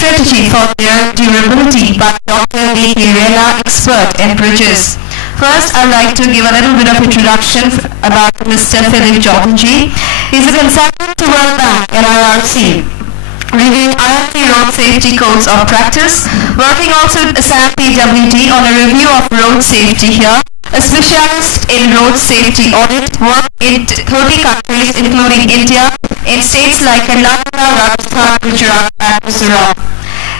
strategy for their durability by Dr. V.K. Rana, expert in bridges. First, I'd like to give a little bit of introduction about Mr. Philip Jordanji. He's a consultant to World Bank and IRC, reviewing IRC road safety codes of practice, working also with Assam PWD on a review of road safety here, a specialist in road safety audit, worked in 30 countries including India, in states like Karnataka, Rajasthan, Gujarat and Mizoram.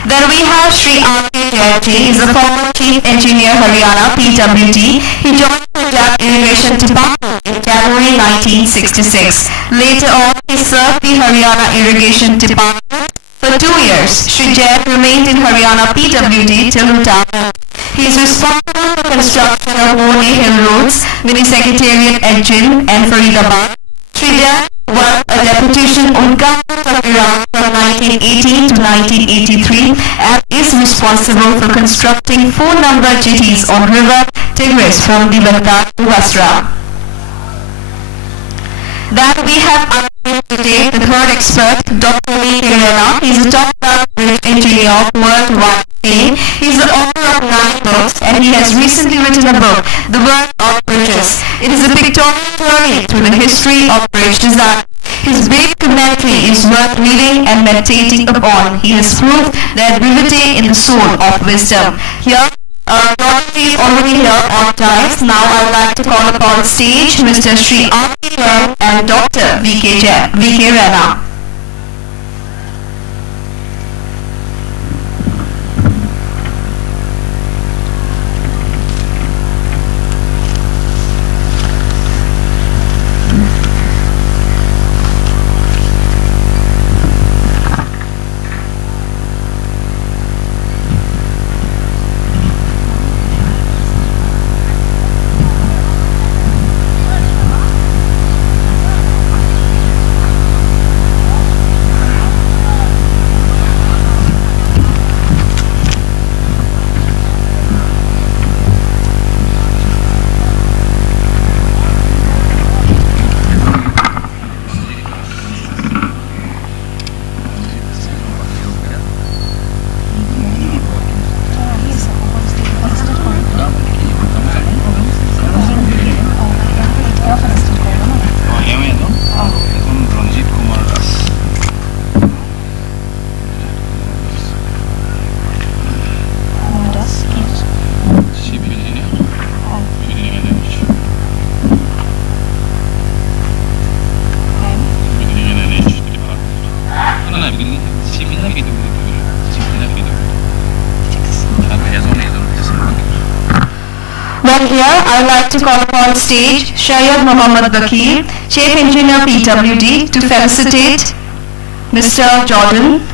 Then we have Sri R.K. Jayaji. He's a former Chief Engineer Haryana PWD. He joined the Punjab Irrigation Department in January 1966. Later on, he served the Haryana Irrigation Department for 2 years. Sri Jay remained in Haryana PWD till retirement. He is responsible for construction of Morney Hill roads, Mini Secretariat at Jin and Faridabad. Sri Jay was a deputation on government of Iran from 1918 to 1983 and is responsible for constructing 4-number jetties on river Tigris from the Baghdad to Basra. Then we have today the third expert, Dr. V.K. Rana. He's a top-class bridge engineer of worldwide fame. He's the author of 9 books and he has recently written a book, The World of Bridges. It is a pictorial journey through the history of bridge design. His brief commentary is worth reading and meditating upon. He has proved that riveting in the soul of wisdom. Here, Dorothy is already here on time. Now I'd like to call upon stage Mr. Sri R.K. Rana and Dr. V.K. Rana. Then here I would like to call upon stage Syed Muhammad Bakir, Chief Engineer PWD, to felicitate Mr. Jordan.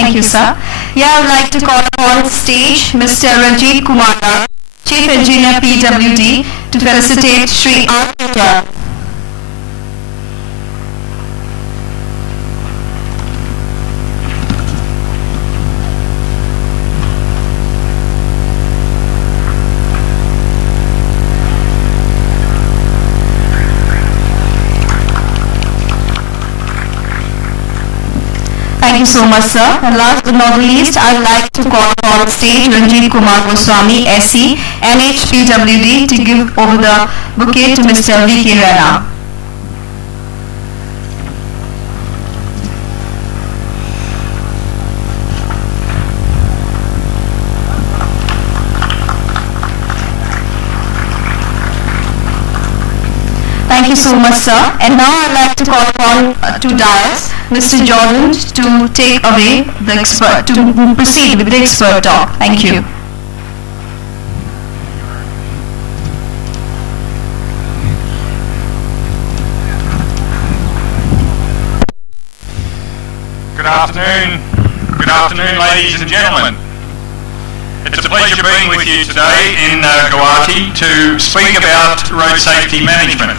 Thank you, sir. Here I would like to call upon stage Mr. Ranjit Kumar, Chief Engineer PWD, to felicitate Sri R.K. Thank you so much, sir. And last but not the least, I would like to call upon stage Ranjit Kumar Goswami, SC, NHPWD, to give over the bouquet to Mr. V.K. Rana. Thank you so much, sir. And now I'd like to call upon to dais Mr. Jordan to take away the expert, to proceed with the expert talk. Thank you. Good afternoon, ladies and gentlemen. It's a pleasure being with you today in Guwahati to speak about road safety management.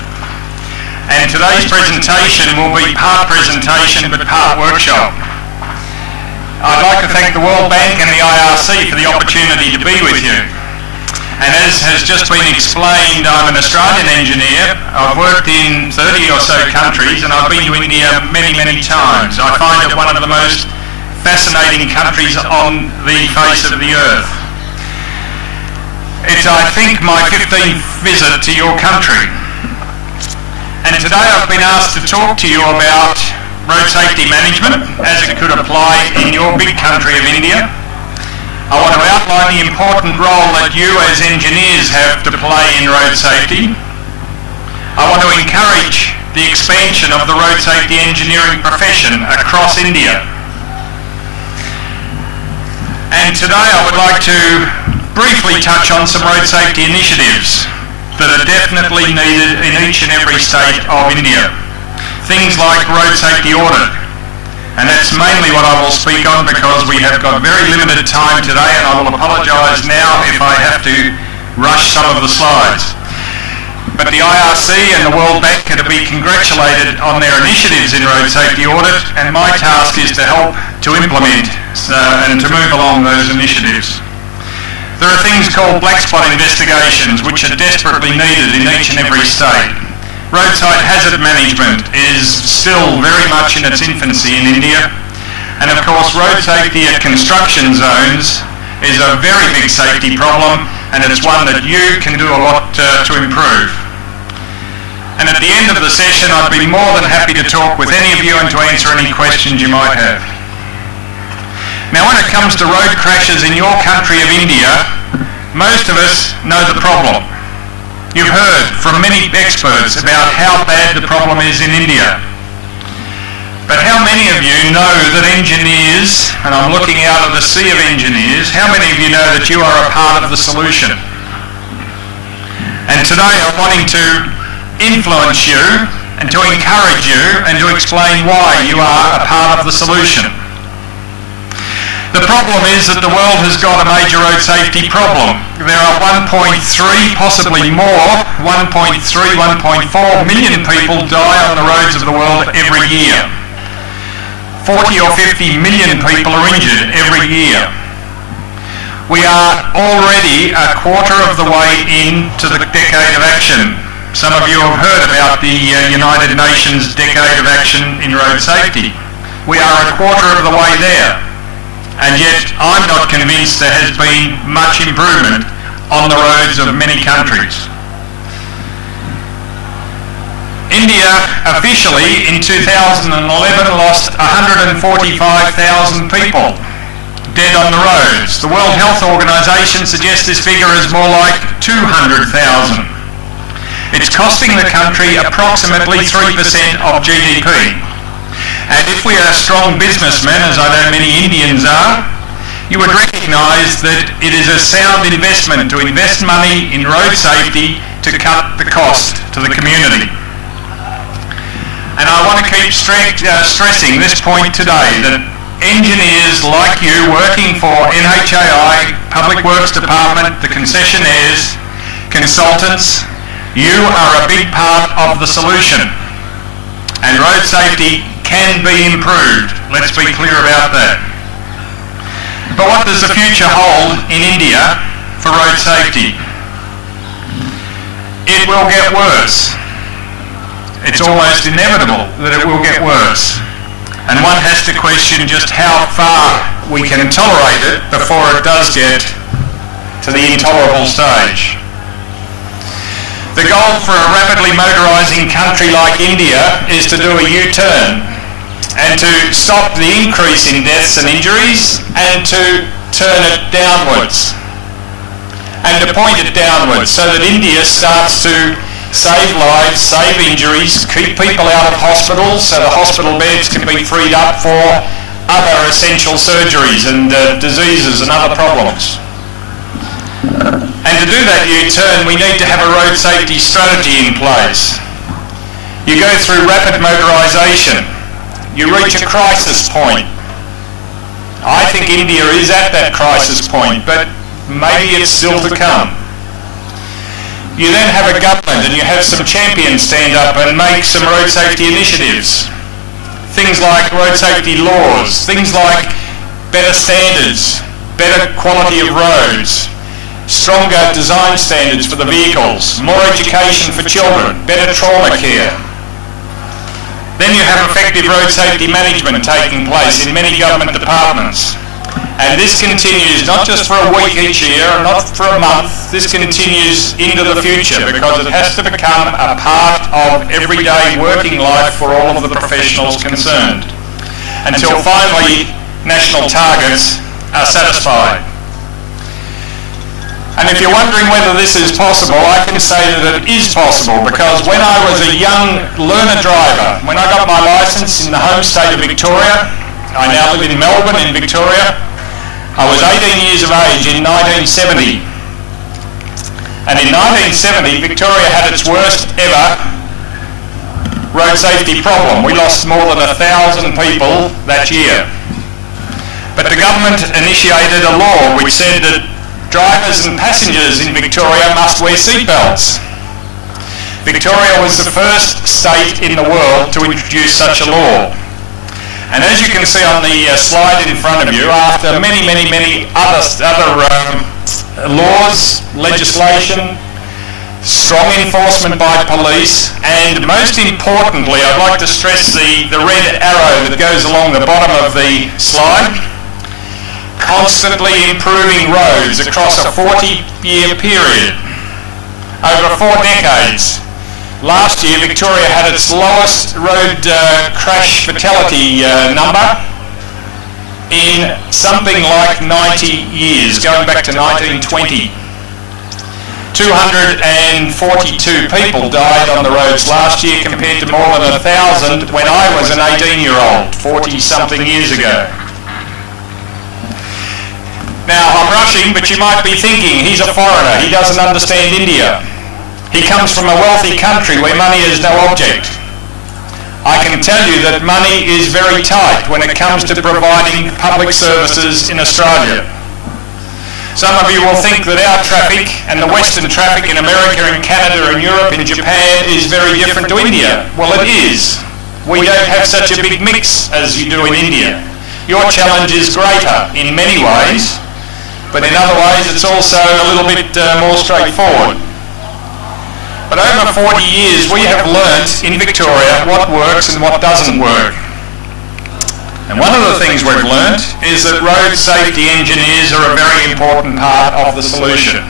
And today's presentation will be part presentation but part workshop. I'd like to thank the World Bank and the IRC for the opportunity to be with you. And as has just been explained, I'm an Australian engineer. I've worked in 30 or so countries and I've been to India many, many times. I find it one of the most fascinating countries on the face of the earth. It's, I think, my 15th visit to your country. And today I've been asked to talk to you about road safety management as it could apply in your big country of India. I want to outline the important role that you as engineers have to play in road safety. I want to encourage the expansion of the road safety engineering profession across India. And today I would like to briefly touch on some road safety initiatives that are definitely needed in each and every state of India. Things like road safety audit. And that's mainly what I will speak on because we have got very limited time today, and I will apologise now if I have to rush some of the slides. But the IRC and the World Bank are to be congratulated on their initiatives in road safety audit, and my task is to help to implement and to move along those initiatives. There are things called black spot investigations which are desperately needed in each and every state. Roadside hazard management is still very much in its infancy in India, and of course road safety at construction zones is a very big safety problem, and it's one that you can do a lot to improve. And at the end of the session I'd be more than happy to talk with any of you and to answer any questions you might have. Now when it comes to road crashes in your country of India, most of us know the problem. You've heard from many experts about how bad the problem is in India. But how many of you know that engineers, and I'm looking out of the sea of engineers, how many of you know that you are a part of the solution? And today I'm wanting to influence you and to encourage you and to explain why you are a part of the solution. The problem is that the world has got a major road safety problem. There are 1.3, possibly more, 1.4 million people die on the roads of the world every year. 40 or 50 million people are injured every year. We are already a quarter of the way into the decade of action. Some of you have heard about the United Nations Decade of Action in Road Safety. We are a quarter of the way there. And yet I'm not convinced there has been much improvement on the roads of many countries. India officially in 2011 lost 145,000 people dead on the roads. The World Health Organization suggests this figure is more like 200,000. It's costing the country approximately 3% of GDP. And if we are strong businessmen, as I know many Indians are, you would recognise that it is a sound investment to invest money in road safety to cut the cost to the community. And I want to keep stressing this point today, that engineers like you working for NHAI, Public Works Department, the concessionaires, consultants, you are a big part of the solution. And road safety can be improved. Let's be clear about that. But what does the future hold in India for road safety? It will get worse. It's almost inevitable that it will get worse. And one has to question just how far we can tolerate it before it does get to the intolerable stage. The goal for a rapidly motorising country like India is to do a U-turn and to stop the increase in deaths and injuries and to turn it downwards and to point it downwards so that India starts to save lives, save injuries, keep people out of hospitals so the hospital beds can be freed up for other essential surgeries and diseases and other problems. And to do that U-turn we need to have a road safety strategy in place. You go through rapid motorisation. You reach a crisis point. I think India is at that crisis point, but maybe it's still to come. You then have a government and you have some champions stand up and make some road safety initiatives. Things like road safety laws, things like better standards, better quality of roads, stronger design standards for the vehicles, more education for children, better trauma care. Then you have effective road safety management taking place in many government departments. And this continues not just for a week each year, not for a month, this continues into the future because it has to become a part of everyday working life for all of the professionals concerned, until finally national targets are satisfied. And if you're wondering whether this is possible, I can say that it is possible because when I was a young learner driver, when I got my licence in the home state of Victoria, I now live in Melbourne in Victoria, I was 18 years of age in 1970. And in 1970, Victoria had its worst ever road safety problem. We lost more than 1,000 people that year. But the government initiated a law which said that drivers and passengers in Victoria must wear seatbelts. Victoria was the first state in the world to introduce such a law. And as you can see on the slide in front of you, after many other laws, legislation, strong enforcement by police, and most importantly, I'd like to stress the red arrow that goes along the bottom of the slide, constantly improving roads across a 40-year period, over 4 decades. Last year, Victoria had its lowest road crash fatality number in something like 90 years, going back to 1920. 242 people died on the roads last year compared to more than 1,000 when I was an 18-year-old, 40-something years ago. Now, I'm rushing, but you might be thinking, he's a foreigner, he doesn't understand India. He comes from a wealthy country where money is no object. I can tell you that money is very tight when it comes to providing public services in Australia. Some of you will think that our traffic and the Western traffic in America and Canada and Europe and Japan is very different to India. Well, it is. We don't have such a big mix as you do in India. Your challenge is greater in many ways, but in other ways it's also a little bit more straightforward. But over 40 years we have learnt in Victoria what works and what doesn't work. And one of the things we've learnt is that road safety engineers are a very important part of the solution.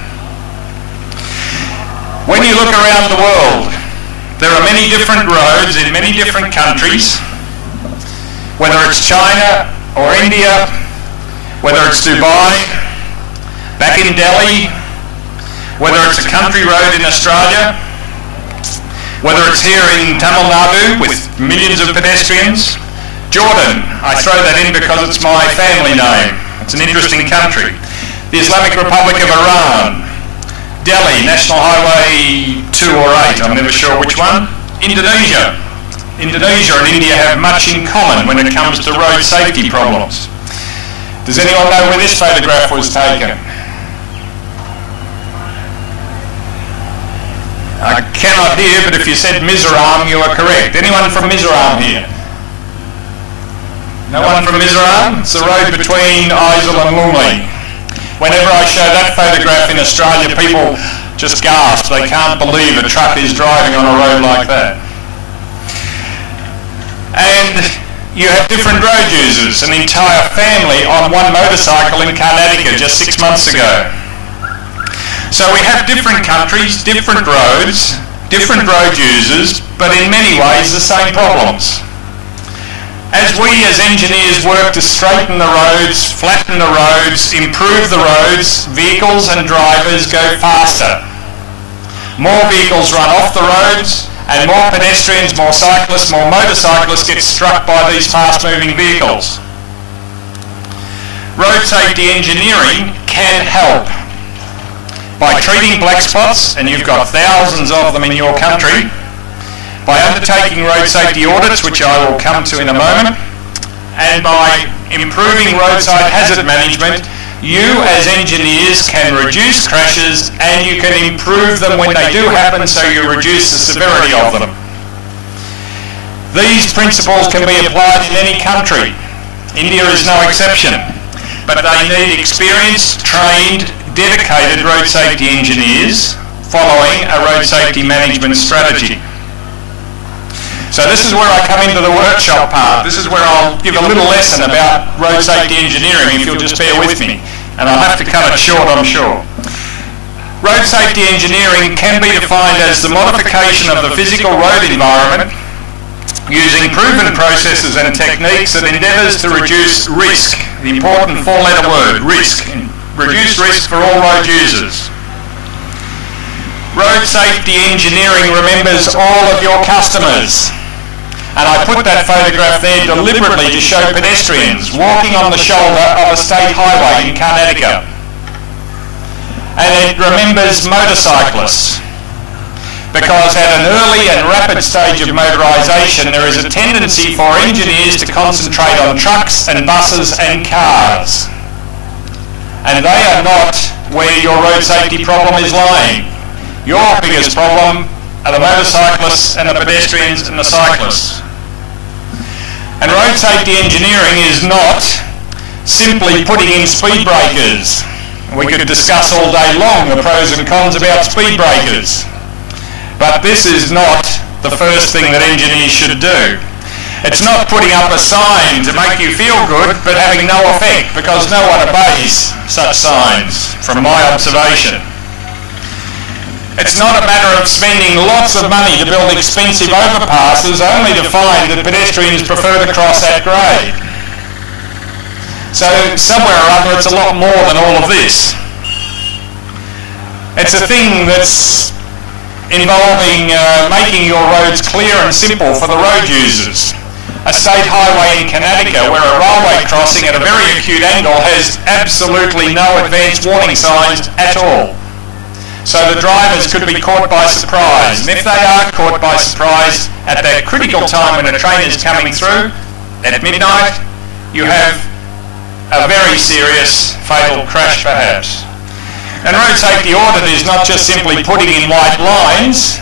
When you look around the world, there are many different roads in many different countries, whether it's China or India, whether it's Dubai, back in Delhi, whether it's a country road in Australia, whether it's here in Tamil Nadu with millions of pedestrians, Jordan, I throw that in because it's my family name, it's an interesting country, the Islamic Republic of Iran, Delhi, National Highway 2 or 8, I'm never sure which one, Indonesia. Indonesia and India have much in common when it comes to road safety problems. Does anyone know where this photograph was taken? I cannot hear, but if you said Mizoram, you are correct. Anyone from Mizoram here? No one from Mizoram? It's the road between Aizawl and Woomley. Whenever I show that photograph in Australia, people just gasp. They can't believe a truck is driving on a road like that. And you have different road users, an entire family on one motorcycle in Karnataka just 6 months ago. So we have different countries, different roads, different road users, but in many ways the same problems. As we as engineers work to straighten the roads, flatten the roads, improve the roads, vehicles and drivers go faster. More vehicles run off the roads, and more pedestrians, more cyclists, more motorcyclists get struck by these fast-moving vehicles. Road safety engineering can help by treating black spots, and you've got thousands of them in your country, by undertaking road safety audits, which I will come to in a moment, and by improving roadside hazard management, you as engineers can reduce crashes and you can improve them when they do happen, so you reduce the severity of them. These principles can be applied in any country. India is no exception, but they need experienced, trained, dedicated road safety engineers following a road safety management strategy. So this is where I come into the workshop part. This is where I'll give a little lesson about road safety engineering, if you'll just bear with me. And I'll have to cut it short, I'm sure. Road safety engineering can be defined as the modification of the physical road environment using proven processes and techniques that endeavours to reduce risk, the important four-letter word, risk. Reduce risk for all road users. Road safety engineering remembers all of your customers. And I put that photograph there deliberately to show pedestrians walking on the shoulder of a state highway in Karnataka. And it remembers motorcyclists, because at an early and rapid stage of motorisation there is a tendency for engineers to concentrate on trucks and buses and cars. And they are not where your road safety problem is lying. Your biggest problem are the motorcyclists and the pedestrians and the cyclists. And road safety engineering is not simply putting in speed breakers. We could discuss all day long the pros and cons about speed breakers. But this is not the first thing that engineers should do. It's not putting up a sign to make you feel good, but having no effect, because no one obeys such signs, from my observation. It's not a matter of spending lots of money to build expensive overpasses only to find that pedestrians prefer to cross at grade. So somewhere or other it's a lot more than all of this. It's a thing that's involving making your roads clear and simple for the road users. A state highway in Karnataka where a railway crossing at a very acute angle has absolutely no advanced warning signs at all. So the drivers could be caught by surprise. And if they are caught by surprise at that critical time when a train is coming through, at midnight, you have a very serious fatal crash perhaps. And road safety audit is not just simply putting in white lines,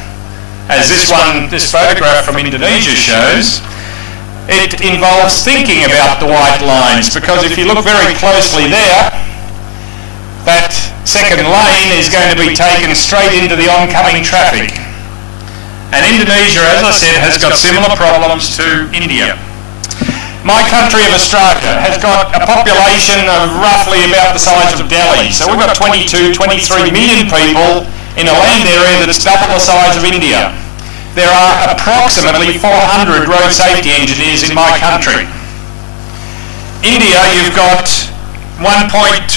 as this photograph from Indonesia shows. It involves thinking about the white lines, because if you look very closely there, that second lane is going to be taken straight into the oncoming traffic. And Indonesia, as I said, has got similar problems to India. My country of Australia has got a population of roughly about the size of Delhi. So we've got 22, 23 million people in a land area that's double the size of India. There are approximately 400 road safety engineers in my country. India, you've got 1.25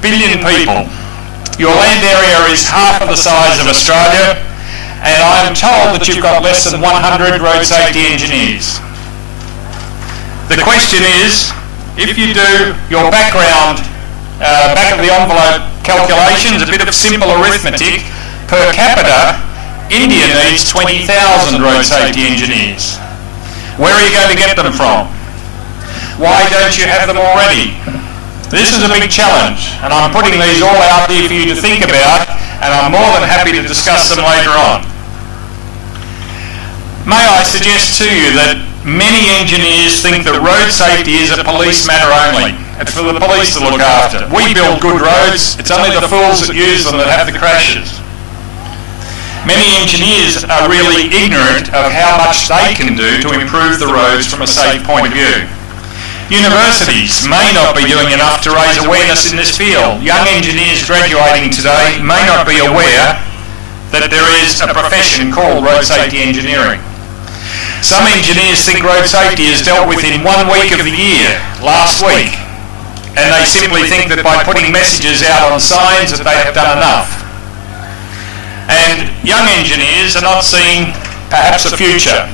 billion people. Your land area is half of the size of Australia, and I'm told that you've got less than 100 road safety engineers. The question is, if you do your background, back of the envelope calculations, a bit of simple arithmetic, per capita, India needs 20,000 road safety engineers. Where are you going to get them from? Why don't you have them already? This is a big challenge, and I'm putting these all out there for you to think about, and I'm more than happy to discuss them later on. May I suggest to you that many engineers think that road safety is a police matter only. It's for the police to look after. We build good roads, it's only the fools that use them that have the crashes. Many engineers are really ignorant of how much they can do to improve the roads from a safe point of view. Universities may not be doing enough to raise awareness in this field. Young engineers graduating today may not be aware that there is a profession called road safety engineering. Some engineers think road safety is dealt with in 1 week of the year, last week, and they simply think that by putting messages out on signs that they have done enough. And young engineers are not seeing perhaps a future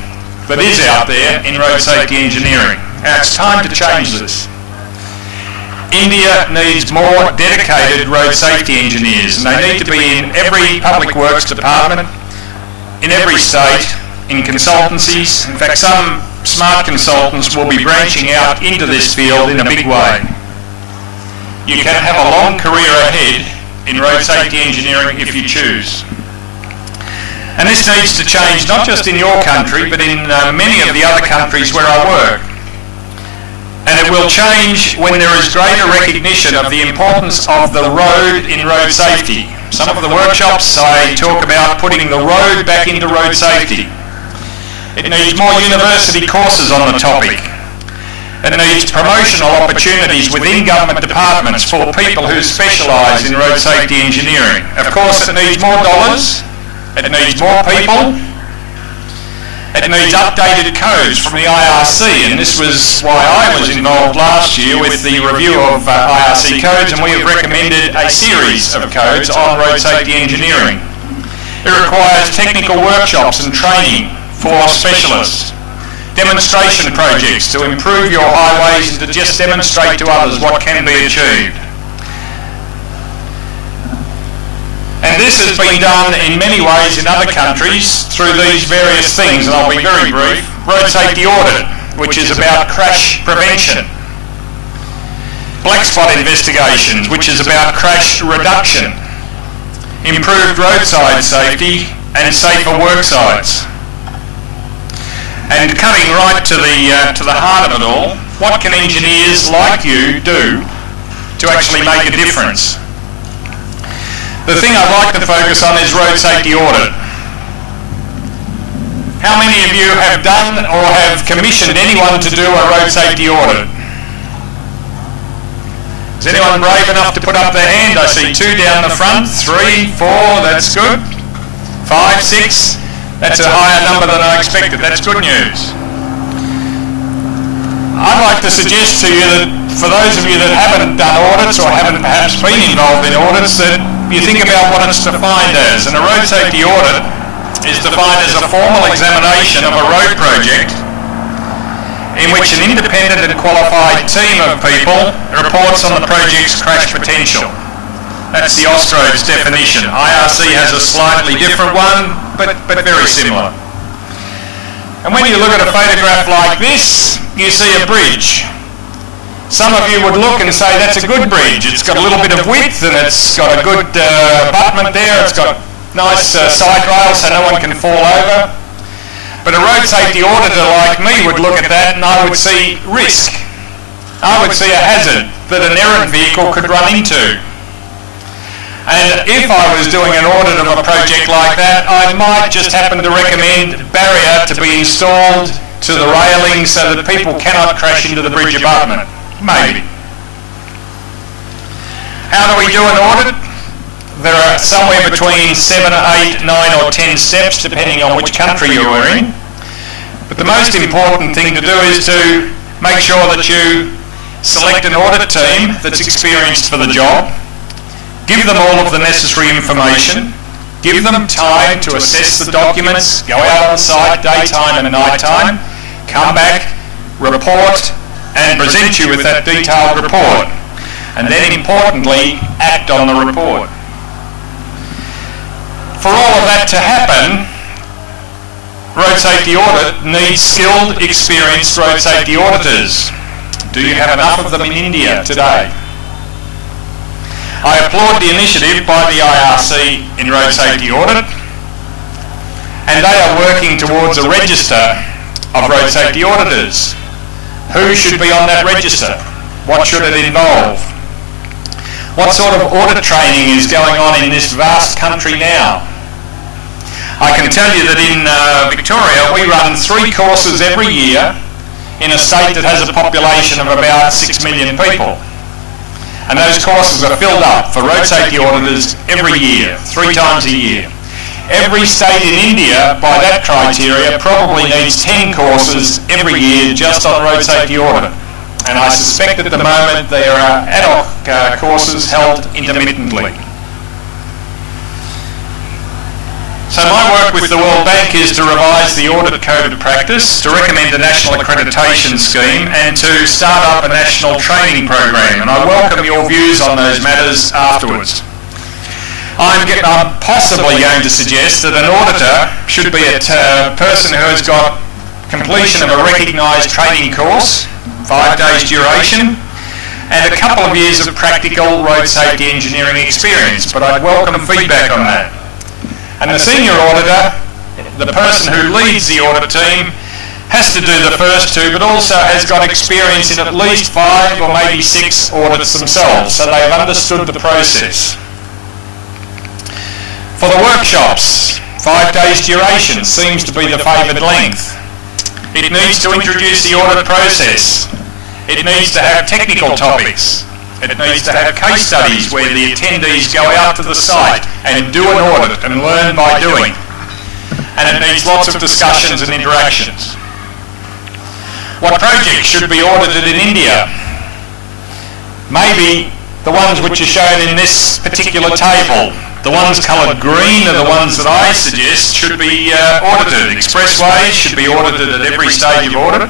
that is out there in road safety engineering. Now it's time to change this. India needs more dedicated road safety engineers, and they need to be in every public works department, in every state, in consultancies. In fact, some smart consultants will be branching out into this field in a big way. You can have a long career ahead in road safety engineering if you choose. And this needs to change not just in your country, but in many of the other countries where I work. And it will change when there is greater recognition of the importance of the road in road safety. Some of the workshops I talk about putting the road back into road safety. It needs more university courses on the topic. It needs promotional opportunities within government departments for people who specialise in road safety engineering. Of course, it needs more dollars, it needs more people, it needs updated codes from the IRC, and this was why I was involved last year with the review of IRC codes, and we have recommended a series of codes on road safety engineering. It requires technical workshops and training for specialists, demonstration projects to improve your highways and to just demonstrate to others what can be achieved. And this has been done in many ways in other countries through these various things, and I'll be very brief. Road safety audit, which is about crash prevention. Black spot investigations, which is about crash reduction. Improved roadside safety and safer work sites. And cutting right to the heart of it all, what can engineers like you do to actually make a difference? The thing I'd like to focus on is road safety audit. How many of you have done or have commissioned anyone to do a road safety audit? Is anyone brave enough to put up their hand? I see 2 down the front, 3, 4, that's good. 5, 6, that's a higher number than I expected, that's good news. I'd like to suggest to you that for those of you that haven't done audits or haven't perhaps been involved in audits, that you think about what it's defined as. And a road safety audit is defined as a formal examination of a road project in which an independent and qualified team of people reports on the project's crash potential. That's the Austroads definition. IRC has a slightly different one, but very similar. And when you look at a photograph like this, you see a bridge. Some of you would look and say that's a good bridge. It's got a little bit of width and it's got a good abutment there. It's got nice side rails so no one can fall over. But a road safety auditor like me would look at that and I would see risk. I would see a hazard that an errant vehicle could run into. And if I was doing an audit of a project like that, I might just happen to recommend barrier to be installed to the railing so that people cannot crash into the bridge abutment. Maybe. How do we do an audit? There are somewhere between 7, 8, 9 or 10 steps depending on which country you're in. But the most important thing to do is to make sure that you select an audit team that's experienced for the job. Give them all of the necessary information. Give them time to assess the documents, go out on site daytime and nighttime, come back, report, and present you with that detailed report. And then importantly, act on the report. For all of that to happen, road safety audit needs skilled, experienced road safety auditors. Do you have enough of them in India today? I applaud the initiative by the IRC in road safety audit, and they are working towards a register of road safety auditors. Who should be on that register? What should it involve? What sort of audit training is going on in this vast country now? I can tell you that in Victoria we run 3 courses every year in a state that has a population of about 6 million people. And those courses are filled up for road safety auditors every year, 3 times a year. Every state in India, by that criteria, probably needs 10 courses every year just on road safety audit. And I suspect at the moment there are ad hoc courses held intermittently. So my work with the World Bank is to revise the audit code of practice, to recommend a national accreditation scheme, and to start up a national training program. And I welcome your views on those matters afterwards. I'm possibly going to suggest that an auditor should be a person who has got completion of a recognised training course, 5 days duration, and a couple of years of practical road safety engineering experience, but I'd welcome feedback on that. And the senior auditor, the person who leads the audit team, has to do the first two, but also has got experience in at least 5 or maybe 6 audits themselves, so they've understood the process. For the workshops, 5 days duration seems to be the favoured length. It needs to introduce the audit process. It needs to have technical topics. It needs to have case studies where the attendees go out to the site and do an audit and learn by doing. And it needs lots of discussions and interactions. What projects should be audited in India? Maybe the ones which are shown in this particular table. The ones coloured green are the ones that I suggest should be audited. Expressways should be audited at every stage of audit.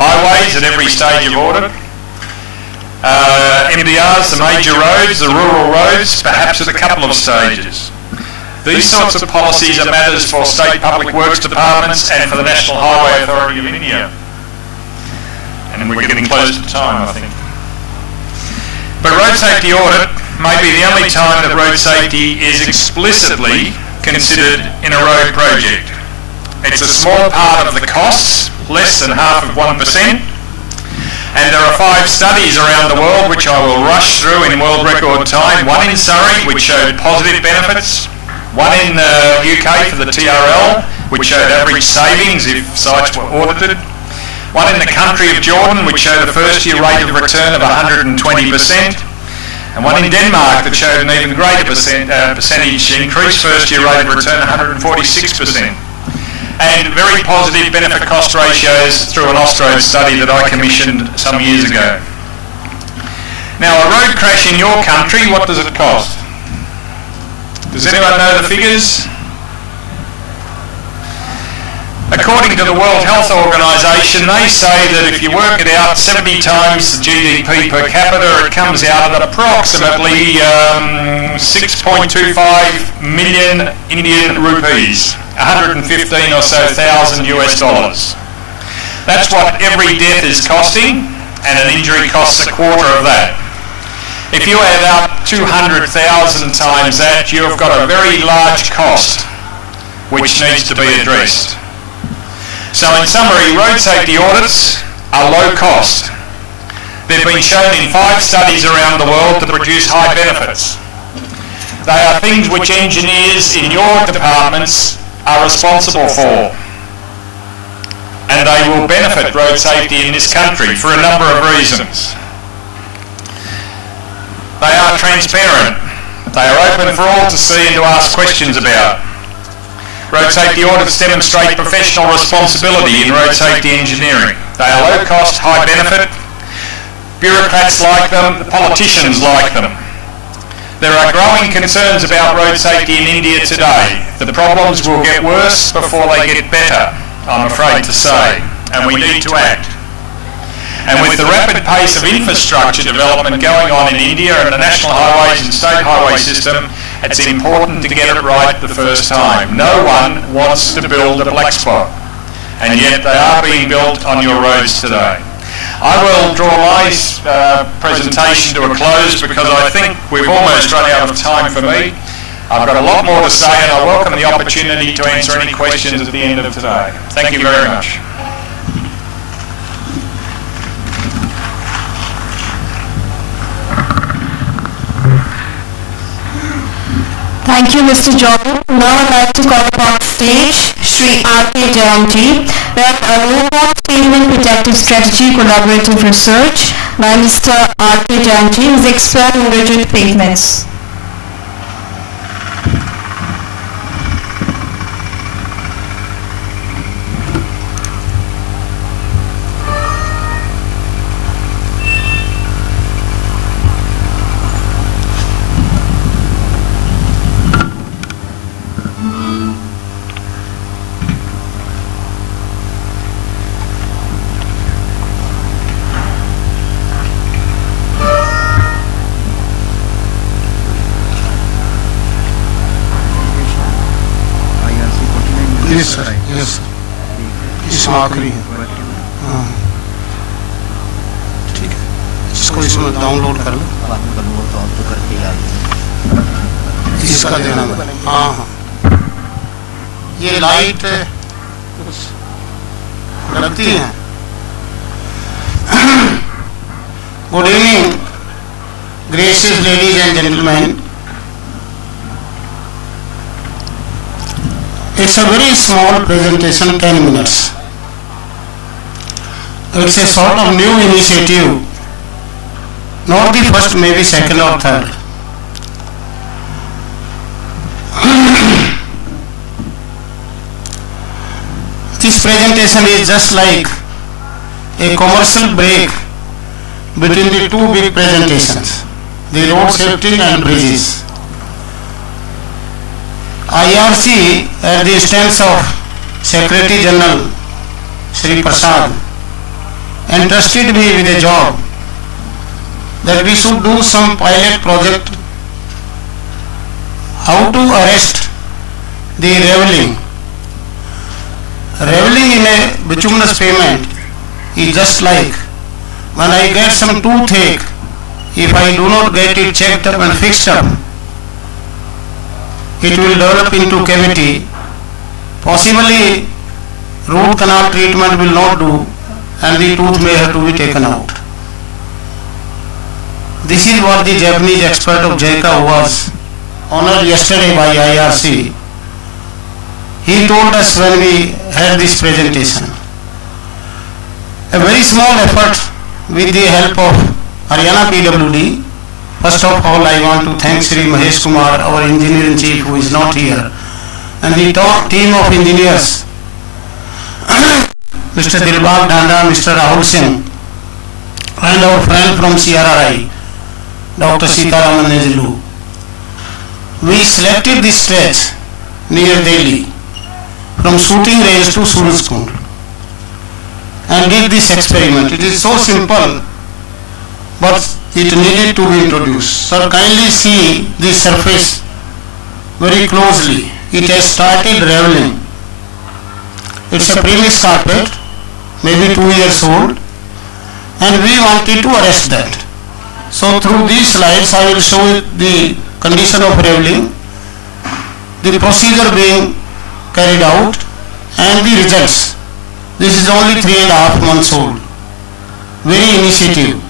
Highways at every stage of audit. MDRs, the major roads, the rural roads, perhaps at a couple of stages. These sorts of policies are matters for state public works departments and for the National Highway Authority of India. And we're getting close to time, I think. But road safety audit may be the only time that road safety is explicitly considered in a road project. It's a small part of the costs, less than half of 1%, and there are 5 studies around the world which I will rush through in world record time. One in Surrey which showed positive benefits, one in the UK for the TRL which showed average savings if sites were audited, one in the country of Jordan which showed a first year rate of return of 120%, and one in Denmark that showed an even greater percentage increase, first year rate of return 146%. And very positive benefit cost ratios through an Austrode study that I commissioned some years ago. Now, a road crash in your country, what does it cost? Does anyone know the figures? According to the World Health Organisation, they say that if you work it out 70 times the GDP per capita, it comes out at approximately 6.25 million Indian rupees, 115 or so thousand US dollars. That's what every death is costing, and an injury costs a quarter of that. If you add up 200,000 times that, you've got a very large cost which needs to be addressed. So in summary, road safety audits are low cost. They've been shown in 5 studies around the world to produce high benefits. They are things which engineers in your departments are responsible for. And they will benefit road safety in this country for a number of reasons. They are transparent. They are open for all to see and to ask questions about. Road safety audits demonstrate professional responsibility in road safety engineering. They are low cost, high benefit. Bureaucrats like them, the politicians like them. There are growing concerns about road safety in India today. The problems will get worse before they get better, I'm afraid to say, and we need to act. And with the rapid pace of infrastructure development going on in India and the national highways and state highway system, it's important to get it right the first time. No one wants to build a black spot, and yet they are being built on your roads today. I will draw my presentation to a close because I think we've almost run out of time for me. I've got a lot more to say, and I welcome the opportunity to answer any questions at the end of today. Thank you very much. Thank you, Mr. Jordan. Now I'd like to call upon stage Shri R.K. Jayanti, where a robot pavement protective strategy collaborative research by Mr. R.K. Jayanti is expert in rigid pavements. इसमें आखिरी है। हाँ ठीक है, इसको इसमें download कर लो, इसका देना है। हाँ हाँ, ये लाइट लगती है। Good evening gracious ladies and gentlemen. It's a very small presentation, 10 minutes. It's a sort of new initiative, not the first, maybe second or third. This presentation is just like a commercial break between the two big presentations, the road safety and bridges. IRC, at the instance of Secretary General Shri Prasad, entrusted me with a job that we should do some pilot project how to arrest the reveling. Reveling in a bituminous pavement is just like when I get some toothache, if I do not get it checked up and fixed up, it will develop into cavity. Possibly root canal treatment will not do and the tooth may have to be taken out. This is what the Japanese expert of JICA, who was honored yesterday by IRC, he told us when we had this presentation. A very small effort with the help of Haryana PWD. First of all, I want to thank Sri Mahesh Kumar, our engineer in chief, who is not here, and the top team of engineers, Mr. Dilbag Danda, Mr. Rahul Singh, and our friend from CRRI, Dr. Sitaraman Nezilu. We selected this stretch near Delhi from shooting range to Surajkund and did this experiment. It is so simple, but it needed to be introduced. Sir, kindly see this surface very closely. It has started reveling. It's a premise carpet, maybe 2 years old, and we wanted to arrest that. So through these slides I will show you the condition of reveling, the procedure being carried out, and the results. This is only 3.5 months old. Very initiative.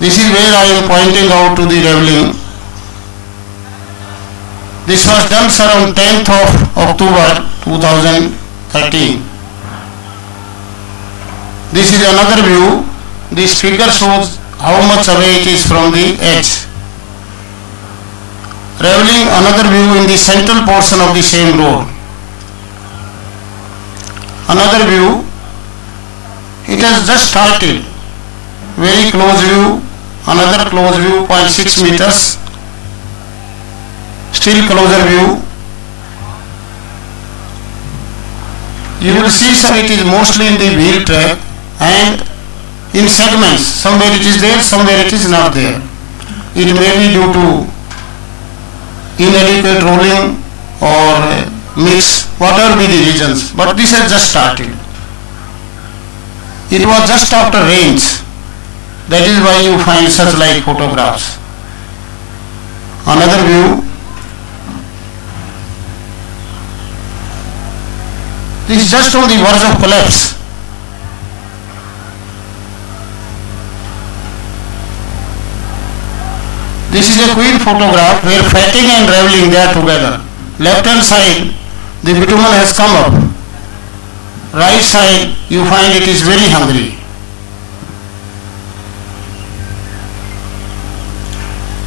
This is where I am pointing out to the reveling. This was done, sir, on 10th of October 2013. This is another view. This figure shows how much away it is from the edge. Reveling, another view in the central portion of the same road. Another view, it has just started. Very close view, another close view, 0.6 meters. Still closer view. You will see, sir, it is mostly in the wheel track and in segments. Somewhere it is there, somewhere it is not there. It may be due to inadequate rolling or mix, whatever be the reasons, but this has just started. It was just after rains. That is why you find such like photographs. Another view. This is just on the verge of collapse. This is a quick photograph where fatting and reveling they are together. Left hand side, the bitumen has come up. Right side, you find it is very hungry.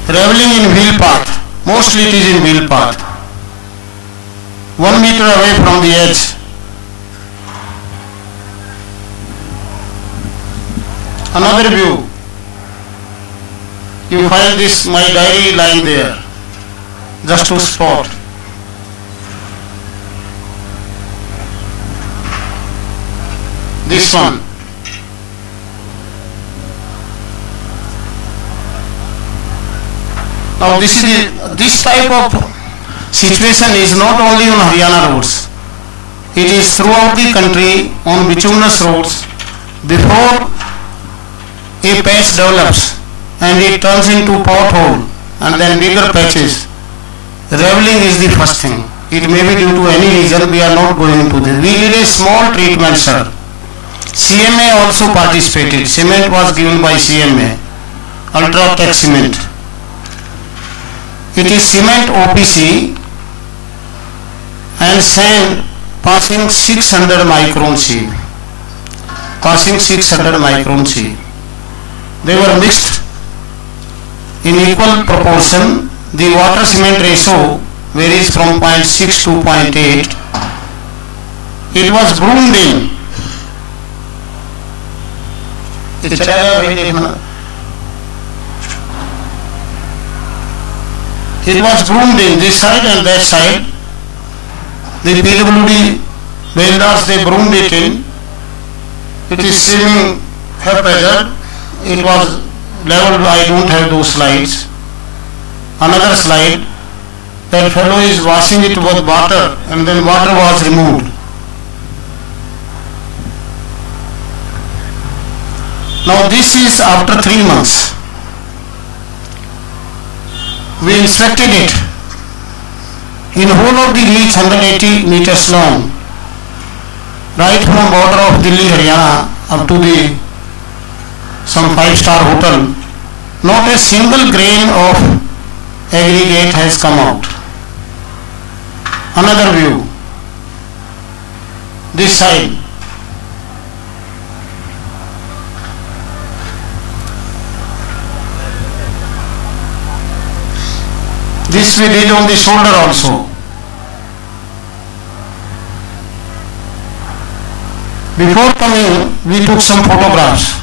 Reveling in wheel path. Mostly it is in wheel path. 1 meter away from the edge. Another view. You find this, my diary lying there, just to spot. This one. Now this type of situation is not only on Haryana roads. It is throughout the country on bituminous roads. Before a patch develops and it turns into pothole and then bigger patches, leveling is the first thing. It may be due to any reason, we are not going into this. We did a small treatment, sir. CMA also participated. Cement was given by CMA, Ultratech cement. It is cement OPC and sand passing 600 micron C. Passing 600 micron C. They were mixed in equal proportion. The water cement ratio varies from 0.6 to 0.8. It was broomed in. It was broomed in this side and that side. The PWD builders, they broomed it in. It is seeming haphazard. It was leveled. I don't have those slides. Another slide. That fellow is washing it with water and then water was removed. Now this is after 3 months. We inspected it. In whole of the reach 180 meters long, right from border of Delhi, Haryana up to the some 5-star hotel, not a single grain of aggregate has come out. Another view, this side. This we did on the shoulder also. Before coming, we took some photographs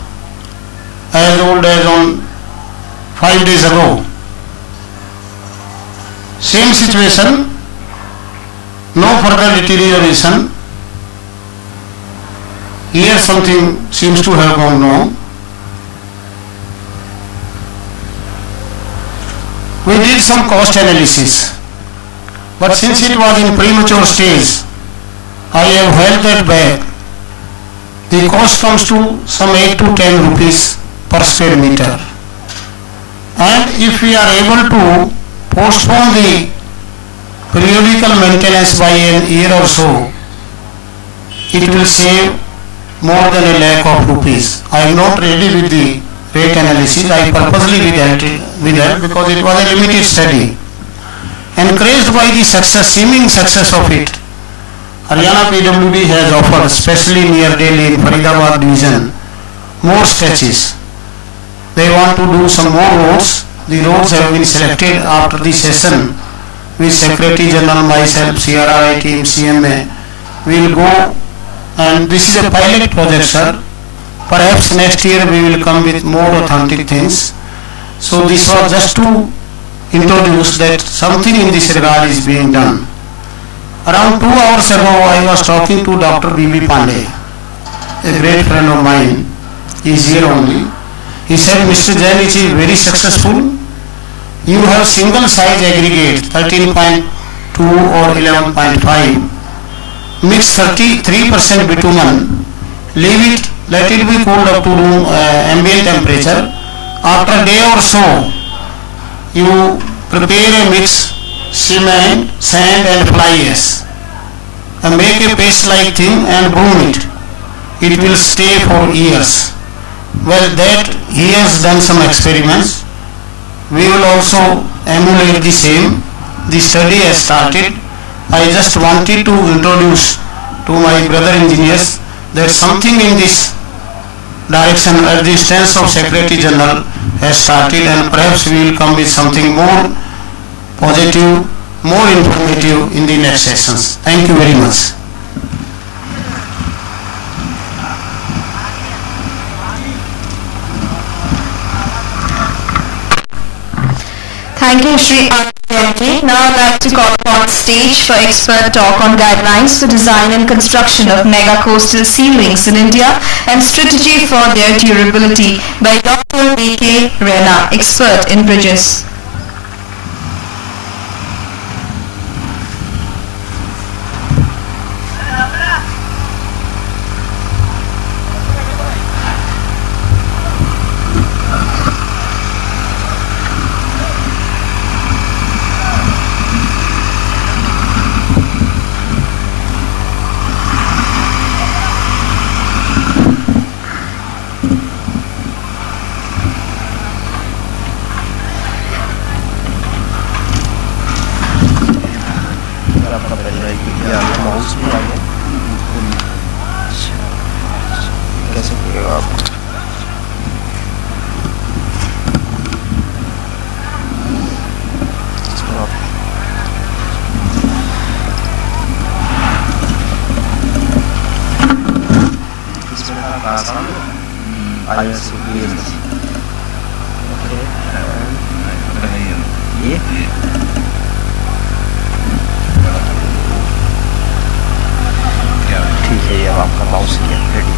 as old as on 5 days ago. Same situation, no further deterioration. Here something seems to have gone wrong. We did some cost analysis, but since it was in premature stage, I have held that back. The cost comes to some 8 to 10 rupees per square meter. And if we are able to postpone the periodical maintenance by an year or so, it will save more than a lakh of rupees. I am not ready with the rate analysis. I purposely withheld because it was a limited study. Encouraged by the seeming success of it, Haryana PWD has offered, especially near Delhi in Faridabad division, more stretches. They want to do some more roads. The roads have been selected after the session with Secretary General, myself, CRI team, CMA. We will go, and this is a pilot project, sir. Perhaps next year we will come with more authentic things. So this was just to introduce that something in this regard is being done. Around 2 hours ago, I was talking to Dr. B.B. Pandey, a great friend of mine. He is here only. He said, Mr. Jain, it is very successful. You have single size aggregate, 13.2 or 11.5. Mix 33% bitumen. Leave it, let it be cooled up to room ambient temperature. After a day or so, you prepare a mix, cement, sand and fly ash, and make a paste-like thing and broom it. It will stay for years. Well, that he has done some experiments. We will also emulate the same. The study has started. I just wanted to introduce to my brother engineers that something in this direction at the instance of Secretary General has started, and perhaps we will come with something more positive, more informative in the next sessions. Thank you very much. Thank you, Shri Anand. Now I'd like to call upon stage for expert talk on guidelines for design and construction of mega coastal sea links in India and strategy for their durability by Dr. V.K. Rena, expert in bridges. IRC Paper. Okay. ये ठीक है, ये अब आपका mouse किया ready.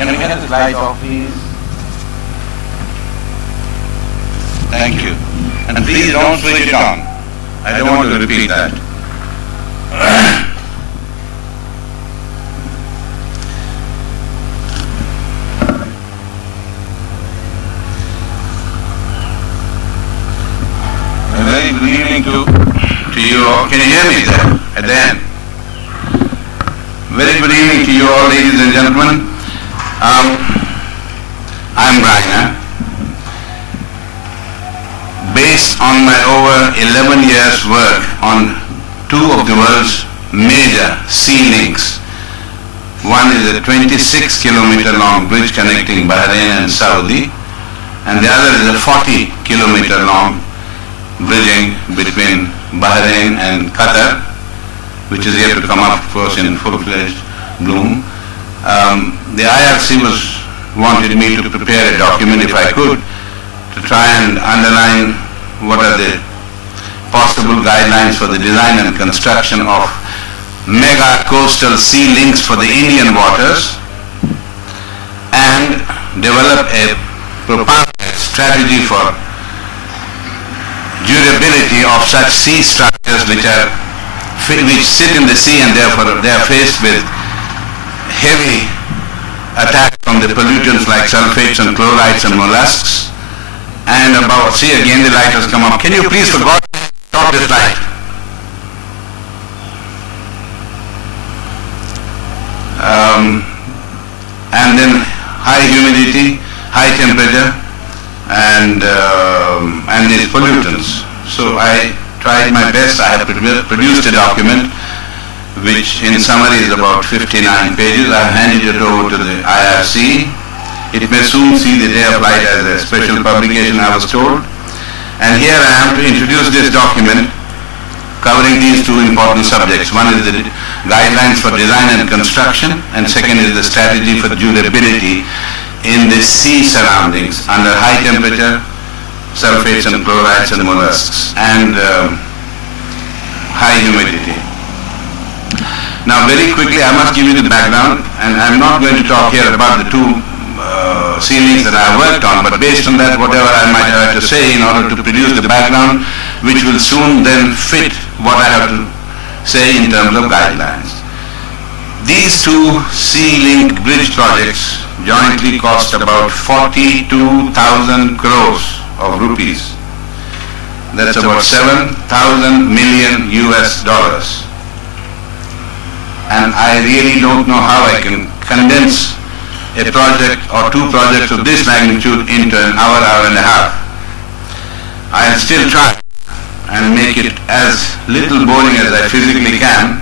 Can we get the slide off, please? Thank you. And please don't switch it on. I don't want to repeat that. A very good evening to you all. Can you hear me there at the end? Very good evening to you all, ladies and gentlemen. I'm Raina. Based on my over 11 years work on two of the world's major sea links. One is a 26 kilometer long bridge connecting Bahrain and Saudi, and the other is a 40 kilometer long bridging between Bahrain and Qatar, which is yet to come up, of course, in full-fledged bloom. The IRC wanted me to prepare a document, if I could, to try and underline what are the possible guidelines for the design and construction of mega coastal sea links for the Indian waters, and develop a proposed strategy for durability of such sea structures which sit in the sea, and therefore they are faced with heavy attacks from the pollutants like sulfates and chlorides and mollusks. And about, see again the light has come up. Can you please for God stop this light? And then high humidity, high temperature, and these pollutants. So I tried my best. I have produced a document which in summary is about 59 pages. I have handed it over to the IRC. It may soon see the day of light as a special publication, I was told. And here I am to introduce this document covering these two important subjects. One is the guidelines for design and construction, and second is the strategy for durability in the sea surroundings under high temperature, sulfates and chlorides and mollusks, and high humidity. Now very quickly I must give you the background, and I'm not going to talk here about the two ceilings that I worked on, but based on that, whatever I might have to say in order to produce the background, which will soon then fit what I have to say in terms of guidelines. These two sea-linked bridge projects jointly cost about 42,000 crores of rupees. That's about 7,000 million US dollars. And I really don't know how I can condense a project or two projects of this magnitude into an hour, hour and a half. I'll still try and make it as little boring as I physically can,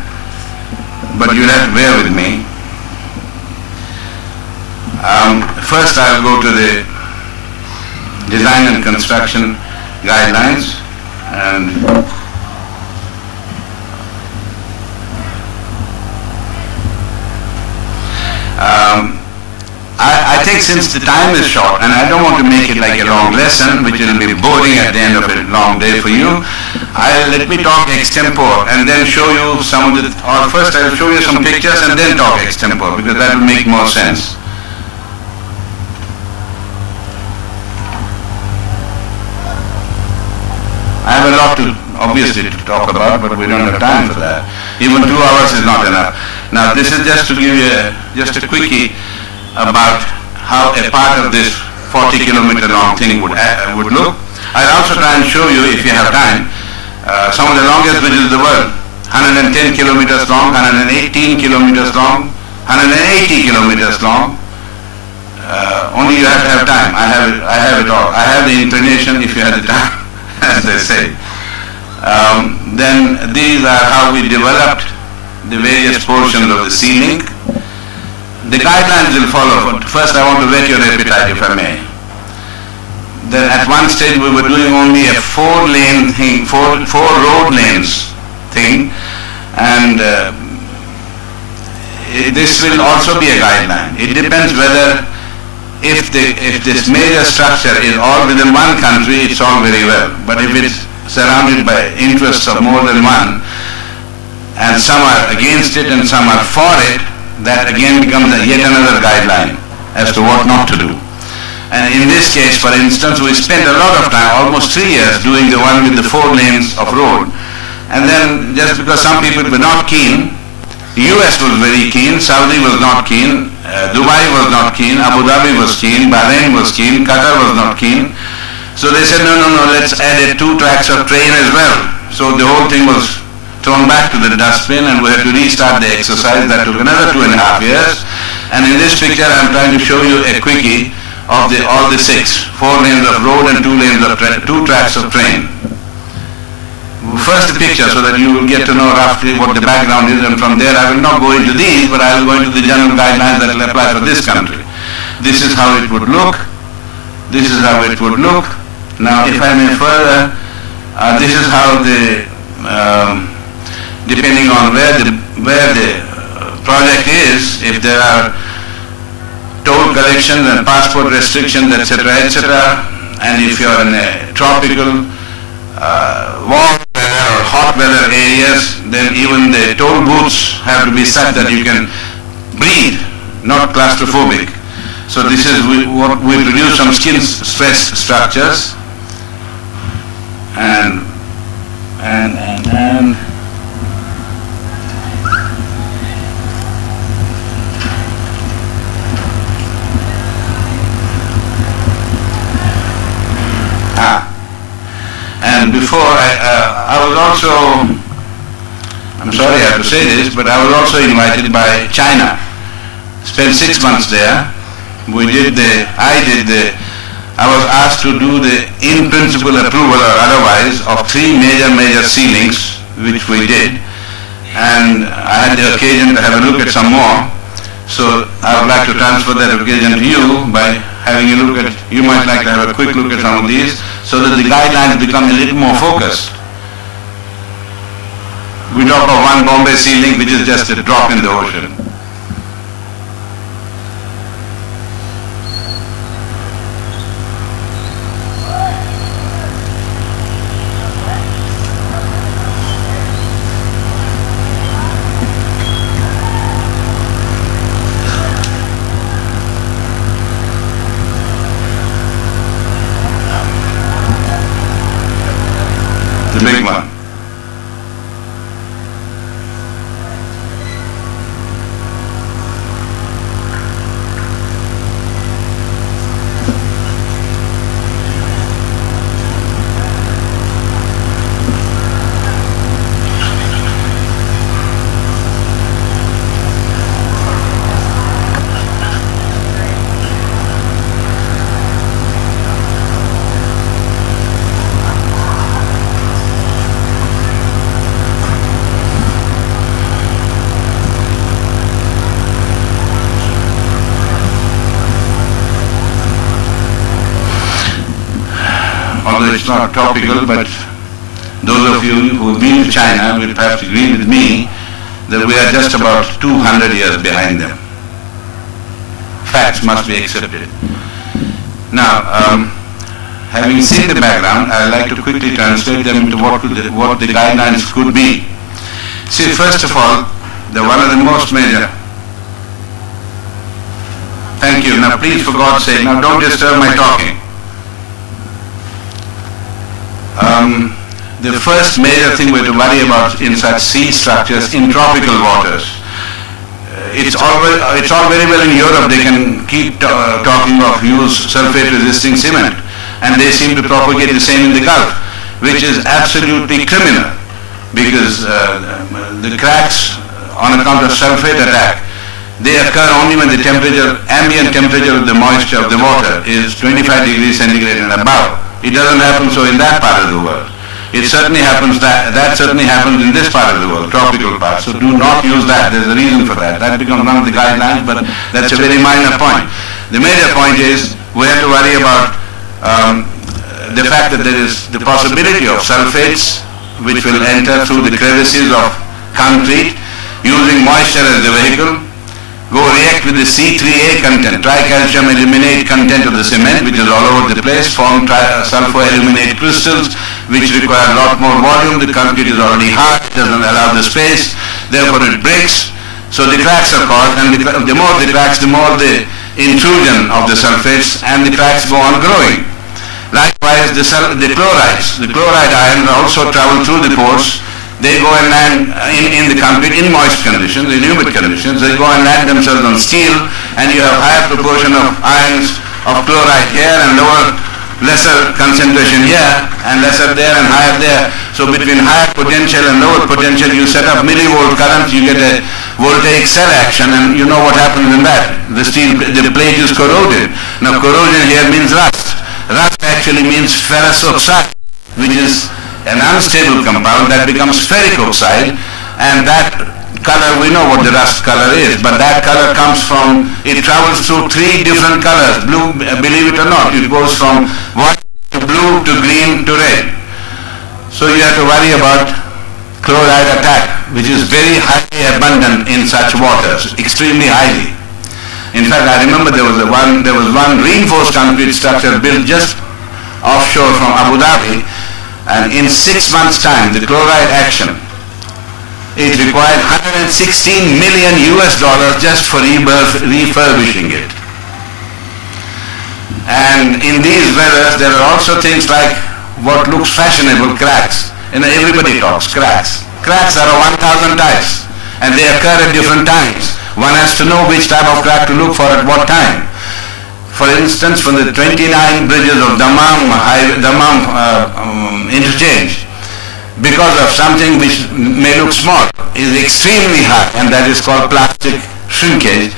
but you'll have to bear with me. First I'll go to the design and construction guidelines, and I think since the time is short, and I don't want to make it like a long lesson, which will be boring at the end of a long day for you, let me talk extempore and then show you some of the, or first I'll show you some pictures and then talk extempore, because that will make more sense. I have a lot to, obviously, to talk about, but we don't have time for that. Even 2 hours is not enough. Now this is just to give you just a quickie about how a part of this 40 kilometer long thing would look. I'll also try and show you, if you have time, some of the longest bridges in the world. 110 kilometers long, 118 kilometers long, 180 kilometers long. Only you have to have time. I have it all. I have the inclination if you have the time, as they say. Then these are how we developed the various portions of the sea link. the guidelines will follow. But first I want to whet your appetite, if I may. Then at one stage we were doing only a 4-lane thing, four road lanes thing, and this will also be a guideline. It depends whether if this major structure is all within one country, it's all very well. But if it's surrounded by interests of more than one, and some are against it and some are for it, that again becomes yet another guideline as to what not to do. And in this case, for instance, we spent a lot of time, almost 3 years, doing the one with the 4 lanes of road. And then just because some people were not keen, US was very keen, Saudi was not keen, Dubai was not keen, Abu Dhabi was keen, Bahrain was keen, Qatar was not keen. So they said, no, let's add 2 tracks of train as well. So the whole thing was thrown back to the dustbin and we had to restart the exercise. That took another 2.5 years. And in this picture I'm trying to show you a quickie of all the 6, 4 lanes of road and 2 tracks of train. First the picture so that you will get to know roughly what the background is, and from there I will not go into these, but I will go into the general guidelines that will apply for this country. This is how it would look. This is how it would look. Now if I may further, this is how depending on where the project is, if there are toll collections and passport restrictions, etc., and if you are in a tropical, warm weather or hot weather areas, then even the toll booths have to be such that you can breathe, not claustrophobic. So this is what we produce some skin stress structures, and and before I was also, I'm sorry I have to say this, but I was also invited by China. Spent 6 months there. I was asked to do the in-principle approval or otherwise of 3 major ceilings, which we did. And I had the occasion to have a look at some more. So I would like to transfer that occasion to you by having a look at, you might like to have a quick look at some of these so that the guidelines become a little more focused. We talk of one Bombay ceiling which is just a drop in the ocean. The big one. Although it's not topical, but those of you who have been to China will perhaps agree with me that we are just about 200 years behind them. Facts must be accepted. Now, having seen the background, I'd like to quickly translate them into what the guidelines could be. See, first of all, one of the most major. Thank you. Now please, for God's sake, now don't disturb my talking. The first major thing we have to worry about in such sea structures in tropical waters. It's all very well in Europe. They can keep talking of use sulfate-resisting cement, and they seem to propagate the same in the Gulf, which is absolutely criminal, because the cracks on account of sulfate attack, they occur only when the ambient temperature of the moisture of the water is 25 degrees centigrade and above. It doesn't happen so in that part of the world. It certainly happens that certainly happens in this part of the world, tropical part. So do not use that. There's a reason for that. That becomes one of the guidelines, but that's a very minor point. The major point is we have to worry about the fact that there is the possibility of sulfates which will enter through the crevices of concrete using moisture as the vehicle, go react with the C3A content, tricalcium aluminate content of the cement, which is all over the place, form sulfur aluminate crystals, which require a lot more volume. The concrete is already hard, it doesn't allow the space, therefore it breaks. So the cracks are caused, and the more the cracks, the more the intrusion of the sulfates, and the cracks go on growing. Likewise, the chlorides, the chloride ions also travel through the pores. They go and land in the concrete in moist conditions, in humid conditions. They go and land themselves on steel, and you have higher proportion of ions of chloride here and lesser concentration here, and lesser there and higher there. So between higher potential and lower potential, you set up millivolt currents, you get a voltaic cell action, and you know what happens in that. The plate is corroded. Now corrosion here means rust. Rust actually means ferrous oxide, which is an unstable compound that becomes ferric oxide, and that color, we know what the rust color is, but that color comes from, it travels through 3 different colors, blue, believe it or not, it goes from white to blue to green to red. So you have to worry about chloride attack, which is very highly abundant in such waters, extremely highly. In fact, I remember there was one reinforced concrete structure built just offshore from Abu Dhabi, and in 6 months' time, the chloride action, it required $116 million just for refurbishing it. And in these weathers, there are also things like what looks fashionable, cracks. Everybody talks cracks. Cracks are of 1,000 types, and they occur at different times. One has to know which type of crack to look for at what time. For instance, from the 29 bridges of Dammam interchange, because of something which may look small, is extremely high, and that is called plastic shrinkage.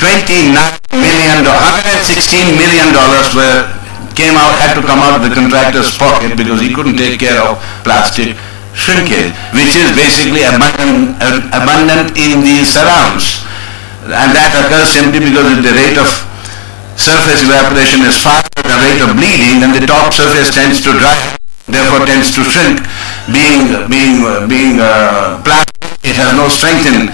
$116 million had to come out of the contractor's pocket because he couldn't take care of plastic shrinkage, which is basically abundant in the surrounds. And that occurs simply because the rate of surface evaporation is faster than the rate of bleeding, and the top surface tends to dry, therefore tends to shrink. Being plastic, it has no strength in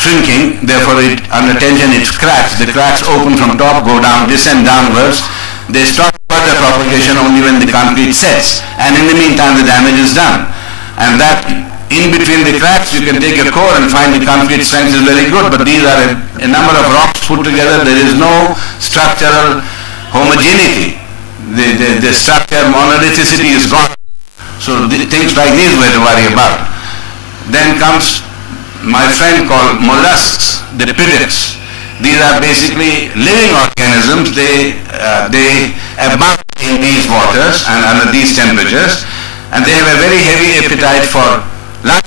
shrinking, therefore under tension it cracks. The cracks open from top, go down, descend downwards. They stop further propagation only when the concrete sets, and in the meantime the damage is done. And that in between the cracks you can take a core and find the concrete strength is very good, but these are a number of rocks put together. There is no structural homogeneity. The structure monolithicity is gone. So things like these we have to worry about. Then comes my friend called mollusks, the pivots. These are basically living organisms. They abound in these waters and under these temperatures, and they have a very heavy appetite for life.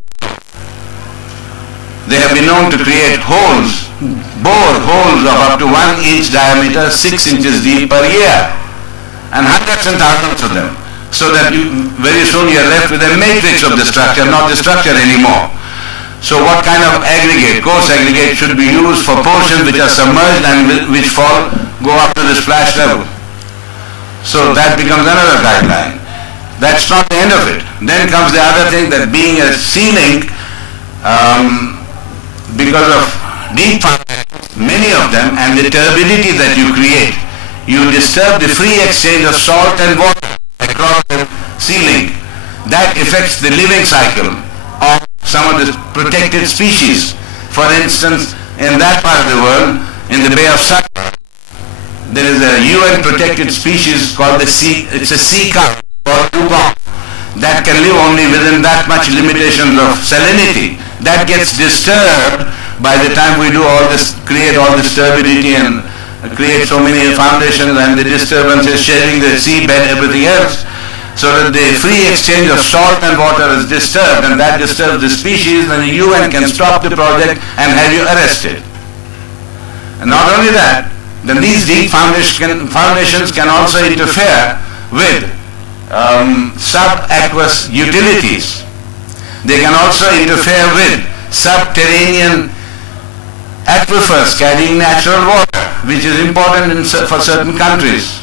They have been known to create holes, bore holes of up to 1 inch diameter, 6 inches deep per year, and hundreds and thousands of them, so that very soon you are left with a matrix of the structure, not the structure anymore. So what kind of aggregate, coarse aggregate, should be used for portions which are submerged and which go up to the splash level? So that becomes another guideline. That's not the end of it. Then comes the other thing, that being a sealing, because of deep foundations, many of them, and the turbidity that you create, you disturb the free exchange of salt and water across the ceiling. That affects the living cycle of some of the protected species. For instance, in that part of the world, in the Bay of Saqqa, there is a UN protected species called it's a sea cow or dugong that can live only within that much limitations of salinity. That gets disturbed by the time we do all this, create all this turbidity and create so many foundations and the disturbances, sharing the seabed, everything else, so that the free exchange of salt and water is disturbed, and that disturbs the species, and the UN can stop the project and have you arrested. And not only that, then these deep foundations can also interfere with subaqueous utilities. They can also interfere with subterranean aquifers carrying natural water, which is important for certain countries.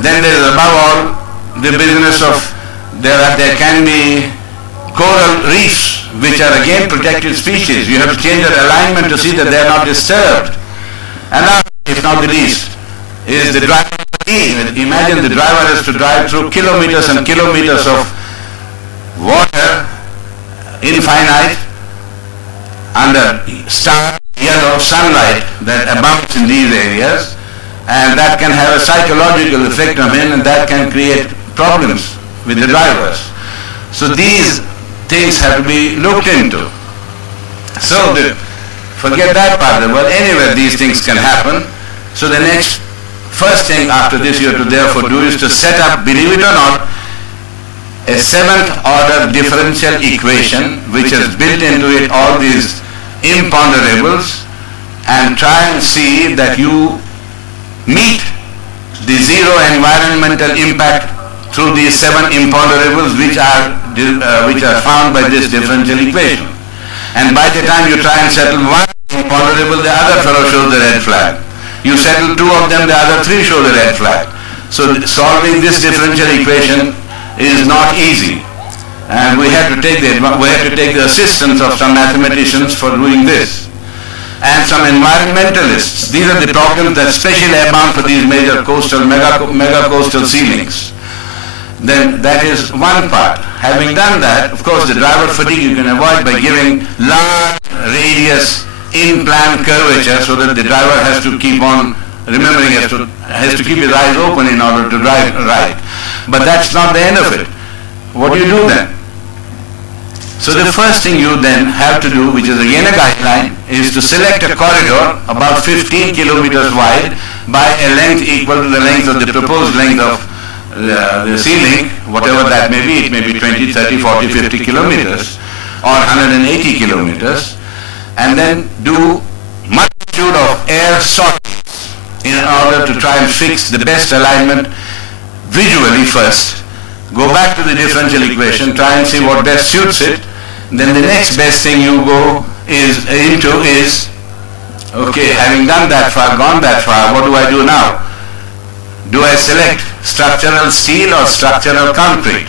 Then there is above all the business of there can be coral reefs, which are again protected species. You have to change their alignment to see that they are not disturbed. And last, if not the least, is the driver. Imagine the driver has to drive through kilometers and kilometers of water, infinite, under star yellow sunlight that abounds in these areas, and that can have a psychological effect on him, and that can create problems with the drivers. So these things have to be looked into. So forget that part. Well, anyway, these things can happen. So the first thing after this you have to therefore do is to set up, believe it or not, a seventh order differential equation which has built into it all these imponderables, and try and see that you meet the zero environmental impact through these seven imponderables which are found by this differential equation. And by the time you try and settle one imponderable, the other fellow shows the red flag. You settle two of them, the other three show the red flag. So solving this differential equation is not easy. And we have to take the assistance of some mathematicians for doing this. And some environmentalists. These are the problems that especially abound for these major coastal, mega coastal ceilings. Then that is one part. Having done that, of course the driver fatigue you can avoid by giving large radius in-plan curvature so that the driver has to keep on remembering, has to keep his eyes open in order to drive right. But that's not the end of it. What do you do then? So the first thing you then have to do, which is again a guideline, is to select a corridor about 15 kilometers wide by a length equal to the length of the proposed length of the ceiling, whatever that may be. It may be 20, 30, 40, 50 kilometers or 180 kilometers, and then do multitude of air sockets in order to try and fix the best alignment visually first. Go back to the differential equation, try and see what best suits it. Then the next best thing you go into is, okay, having done that far, gone that far, what do I do now? Do I select structural steel or structural concrete?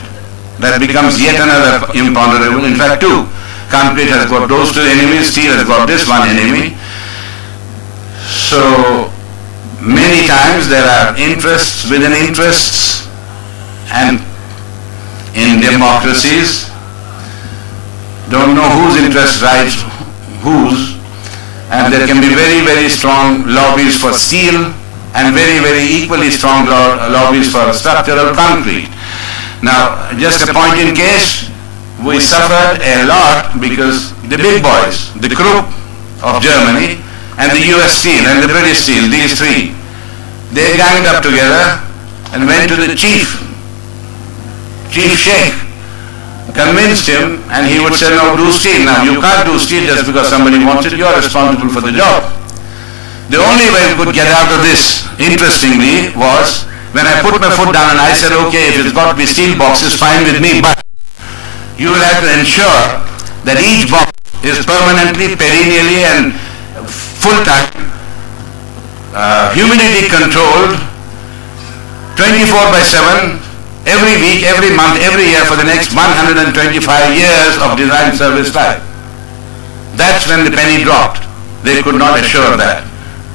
That becomes yet another imponderable. In fact, two. Concrete has got those two enemies, steel has got this one enemy. So many times there are interests within interests, and in democracies, don't know whose interest rights whose, and there can be very, very strong lobbies for steel and very, very equally strong lobbies for structural concrete. Now, just a point in case, we suffered a lot because the big boys, the Krupp of Germany and the US Steel and the British Steel, these three, they ganged up together and went to the chief sheikh, convinced him, and he would say, no, do steel. Now, you can't do steel just because somebody wants it, you're responsible for the job. The only way we could get out of this, interestingly, was when I put my foot down and I said, okay, if it's got to be steel boxes, fine with me, but you will have to ensure that each box is permanently, perennially and full-time, humidity controlled, 24/7, every week, every month, every year for the next 125 years of design service life. That's when the penny dropped. They could not assure that.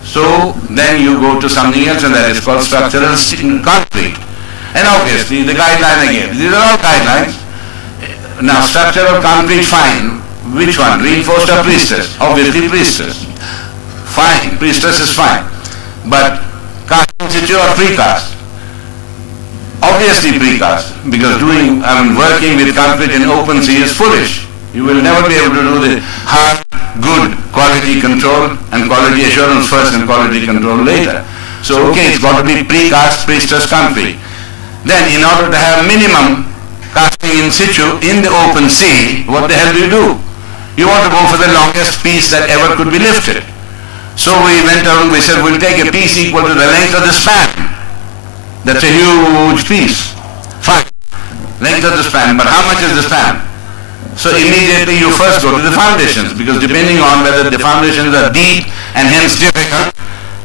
So then you go to something else, and that is called structural concrete. And obviously the guideline again. These are all guidelines. Now structural concrete, fine. Which one? Reinforced or prestressed? Obviously prestressed. Fine. Prestressed is fine. But cast in situ or precast? Obviously precast, because working with concrete in open sea is foolish. You will never be able to do the hard, good quality control and quality assurance first and quality control later. So okay, it's got to be precast, prestressed concrete. Then in order to have minimum casting in situ in the open sea, what the hell do? You want to go for the longest piece that ever could be lifted. So we went around, we said we'll take a piece equal to the length of the span. That's a huge piece. Fine. Length of the span, but how much is the span? So immediately you first go to the foundations, because depending on whether the foundations are deep and hence difficult,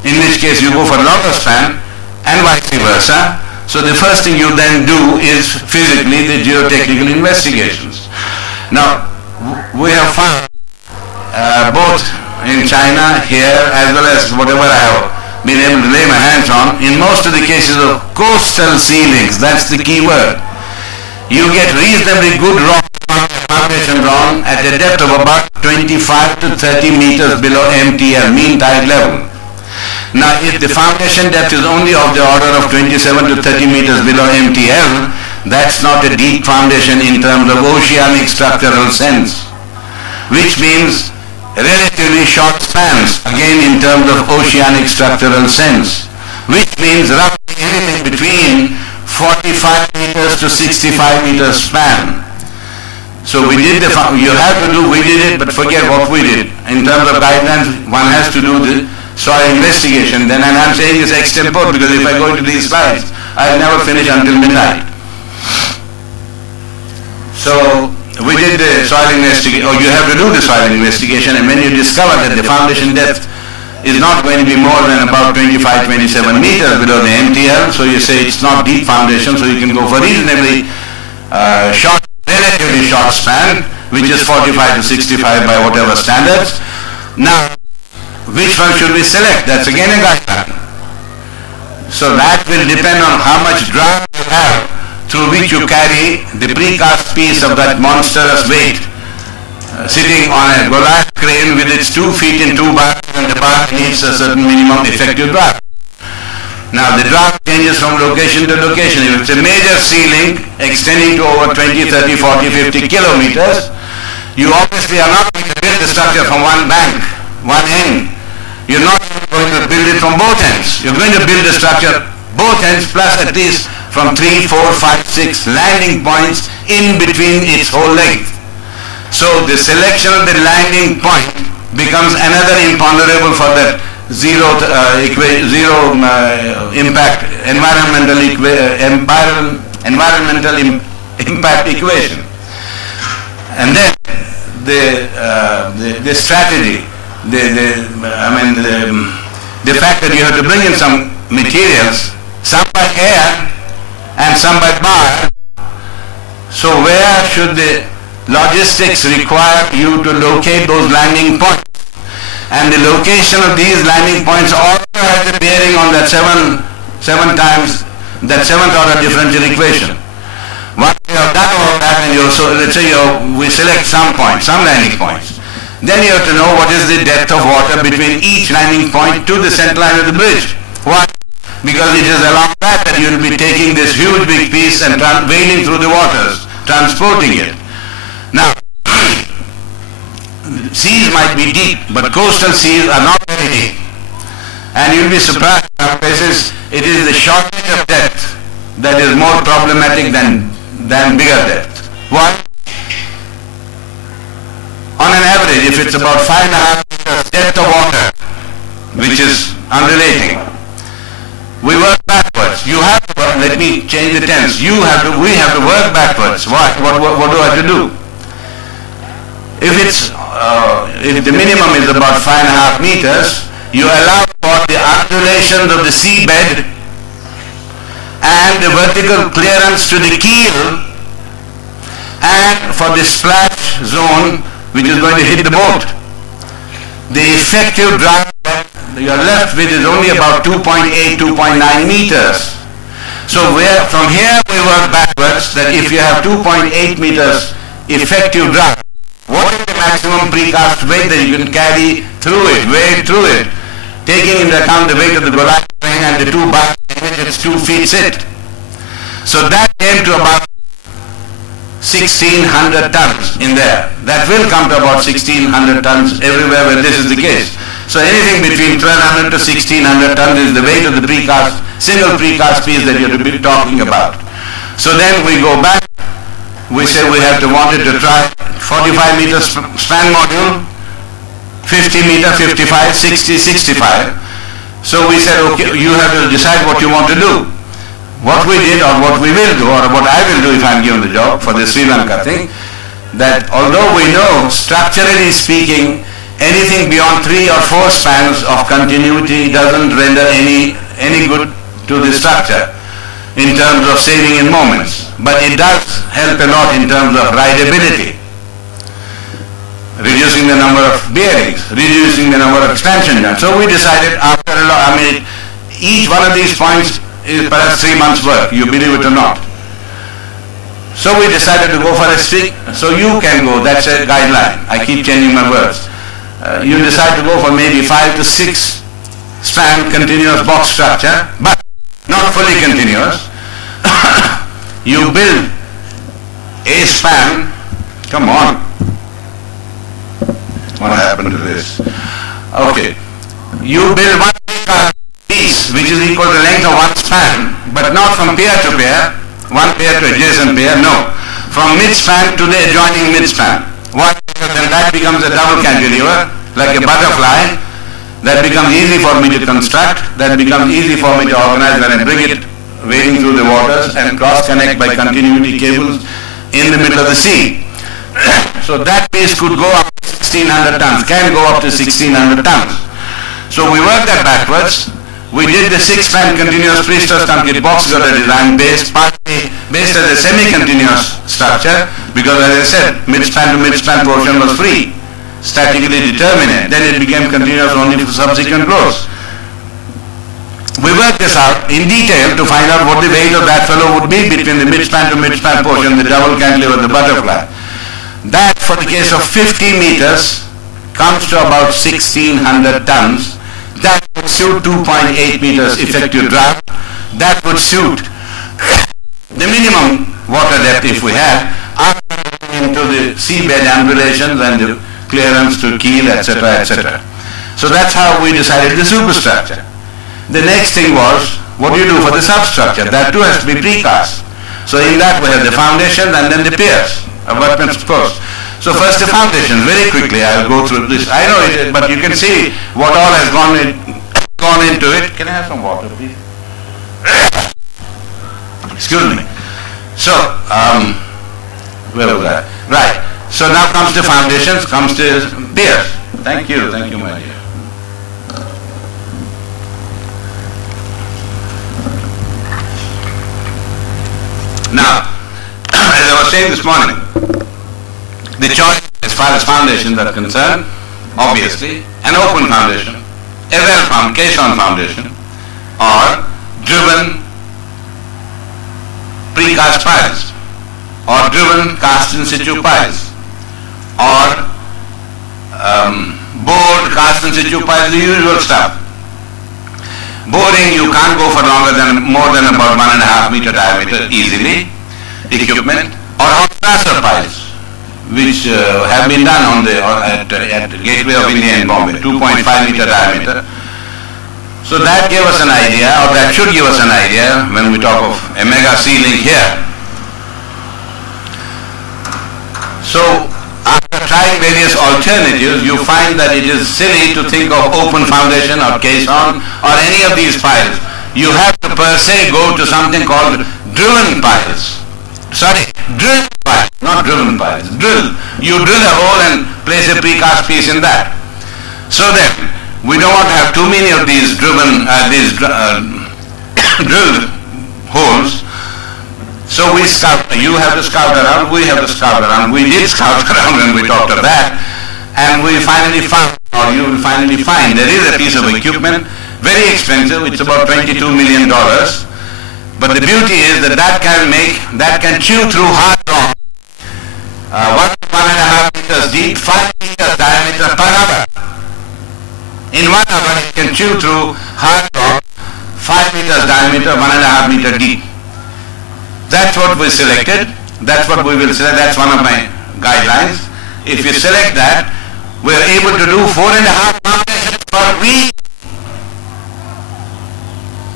in which case you go for longer span, and vice versa. So the first thing you then do is physically the geotechnical investigations. Now, we have found both in China, here, as well as whatever I have been able to lay my hands on, in most of the cases of coastal sealings, that's the key word. You get reasonably good rock foundation wrong at a depth of about 25 to 30 meters below MTL, mean tide level. Now, if the foundation depth is only of the order of 27 to 30 meters below MTL, that's not a deep foundation in terms of oceanic structural sense, which means relatively short spans, again in terms of oceanic structural sense, which means roughly anything between 45 meters to 65 meters span. So we did we did it, but forget what we did. In terms of guidelines, one has to do the soil investigation. Then, and I'm saying this extempore, because if I go into these slides, I'll never finish until midnight. So we did the soil investigation, or you have to do the soil investigation, and when you discover that the foundation depth is not going to be more than about 25-27 meters below the MTL, so you say it's not deep foundation, so you can go for reasonably short, relatively short span, which is 45 to 65 by whatever standards. Now, which one should we select? That's again a guideline. So that will depend on how much draft you have through which you carry the precast piece of that monstrous weight sitting on a Goliath crane with its 2 feet in 2 bars, and the bar needs a certain minimum effective draft. Now the draft changes from location to location. If it's a major ceiling extending to over 20, 30, 40, 50 kilometers, you obviously are not going to build the structure from one bank, one end. You're not going to build it from both ends. You're going to build the structure both ends plus at least from 3, 4, 5, 6 landing points in between its whole length. So the selection of the landing point becomes another imponderable for that impact environmental impact equation. And then the strategy, the fact that you have to bring in some materials, some by air and some by bar. So where should the logistics require you to locate those landing points? And the location of these landing points also has a bearing on that seventh order differential equation. Once you have done all that, and let's say we select some points, some landing points, then you have to know what is the depth of water between each landing point to the center line of the bridge. Why? Because it is along that you will be taking this huge big piece and wading through the waters, transporting it. Now, seas might be deep, but coastal seas are not very deep. And you'll be surprised, in some places it is the shortness of depth that is more problematic than bigger depth. Why? On an average, if it's about 5.5 meters depth of water, which is undulating, we work backwards. You have to work, let me change the tense. We have to work backwards. Why? What do I have to do? If the minimum is about 5.5 meters, you allow for the undulations of the seabed and the vertical clearance to the keel, and for the splash zone which is going to hit the boat. The effective draft you are left with is only about 2.8, 2.9 meters. So from here we work backwards, that if you have 2.8 meters effective draft, what is the maximum precast weight that you can carry through it, wade through it, taking into account the weight of the Goliath crane and the 2 bars in which its 2 feet sit. So that came to about 1,600 tons in there. That will come to about 1,600 tons everywhere where this is the case. So anything between 1,200 to 1,600 tons is the weight of the single precast piece that you're to be talking about. So then we go back, we say we wanted to try 45 meter span module, 50 meter, 55, 60, 65. So we said, okay, you have to decide what you want to do. what we did or what we will do or what I will do if I am given the job for the Sri Lanka thing, that although we know structurally speaking anything beyond 3 or 4 spans of continuity doesn't render any good to the structure in terms of saving in moments, but it does help a lot in terms of rideability, reducing the number of bearings, reducing the number of expansion joints. So we decided after a lot, each one of these points is perhaps 3 months' work, you believe it or not. So we decided to go for a stick, so you can go, that's a guideline. I keep changing my words. You decide to go for maybe 5 to 6 span continuous box structure, but not fully continuous. You build a span, come on. What happened to this? Okay. You build one piece which is equal to the length of one span, but not from pier to pier, one pier to adjacent pier, no. From mid-span to the adjoining mid-span. Then that becomes a double cantilever, like a butterfly. That becomes easy for me to construct, that becomes easy for me to organize when I bring it wading through the waters and cross-connect by continuity cables in the middle of the sea. So that piece could go up to 1600 tons, can go up to 1600 tons. So we worked that backwards. We did the 6-span continuous pre-stressed concrete box girder design based as a semi-continuous structure, because as I said, mid-span to mid-span portion was free, statically determinate. Then it became continuous only for subsequent blows. We worked this out in detail to find out what the weight of that fellow would be between the mid-span to mid-span portion, the double cantilever, the butterfly. That for the case of 50 meters comes to about 1600 tons. That would suit 2.8 meters effective draft. That would suit the minimum water depth if we had, into the seabed ambulations and the clearance to keel, etc., etc. So that's how we decided the superstructure. The next thing was, what do you do for the substructure? That too has to be precast. So in that we have the foundations and then the piers, abutments of course. So first the foundations, very quickly I'll go through this. I know it, but you can see what all has gone into it. Can I have some water, please? Excuse me. So, where was I? Right. So now comes the foundations, comes the piers. Thank you, my dear. Now, as I was saying this morning, the choice as far as foundations are concerned, obviously, an open foundation, a well-formed caisson foundation, or driven precast piles, or driven cast in situ piles, or bored cast in situ piles, the usual stuff. Boring, you can't go for more than about 1.5 meter diameter easily, equipment, or hot plaster piles, which have been done at the Gateway of India in Bombay, 2.5 meter diameter. So that gave us an idea, or that should give us an idea when we talk of a mega ceiling here. So after trying various alternatives, you find that it is silly to think of open foundation or caisson or any of these piles. You have to per se go to something called driven piles. Drill piles, not driven piles. Drill. You drill a hole and place a precast piece in that. So then, we don't want to have too many of these drilled holes. So you have to scout around, we have to scout around. We did scout around when we talked of that, and we finally found, or you will finally find, there is a piece of equipment, very expensive, it's about $22 million. But the beauty is that can chew through hard rock, 1.5 meters deep, 5 meters diameter per hour. In 1 hour it can chew through hard rock, 5 meters diameter, 1.5 meter deep. That's what we selected, that's what we will select, that's one of my guidelines. If you select that, we're able to do 4.5 foundations per week.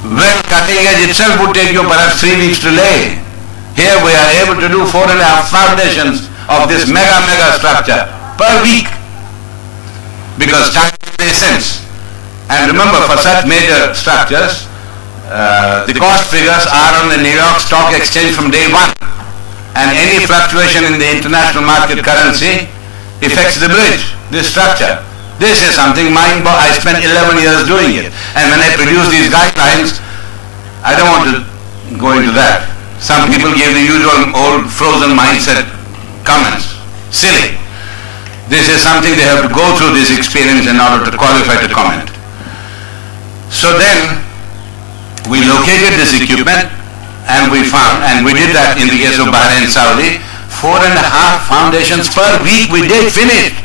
Well, cutting edge itself would take you perhaps 3 weeks to lay. Here we are able to do 4.5 foundations of this mega structure per week, because time makes sense. And remember, for such major structures, the cost figures are on the New York Stock Exchange from day one, and any fluctuation in the international market currency affects the bridge, this structure. This is something I spent 11 years doing it, and when I produce these guidelines, I don't want to go into that. Some people give the usual old frozen mindset comments. Silly. This is something they have to go through this experience in order to qualify to comment. So then, we located this equipment and we found, and we did that in the case of Bahrain, Saudi, 4.5 foundations per week we did finish.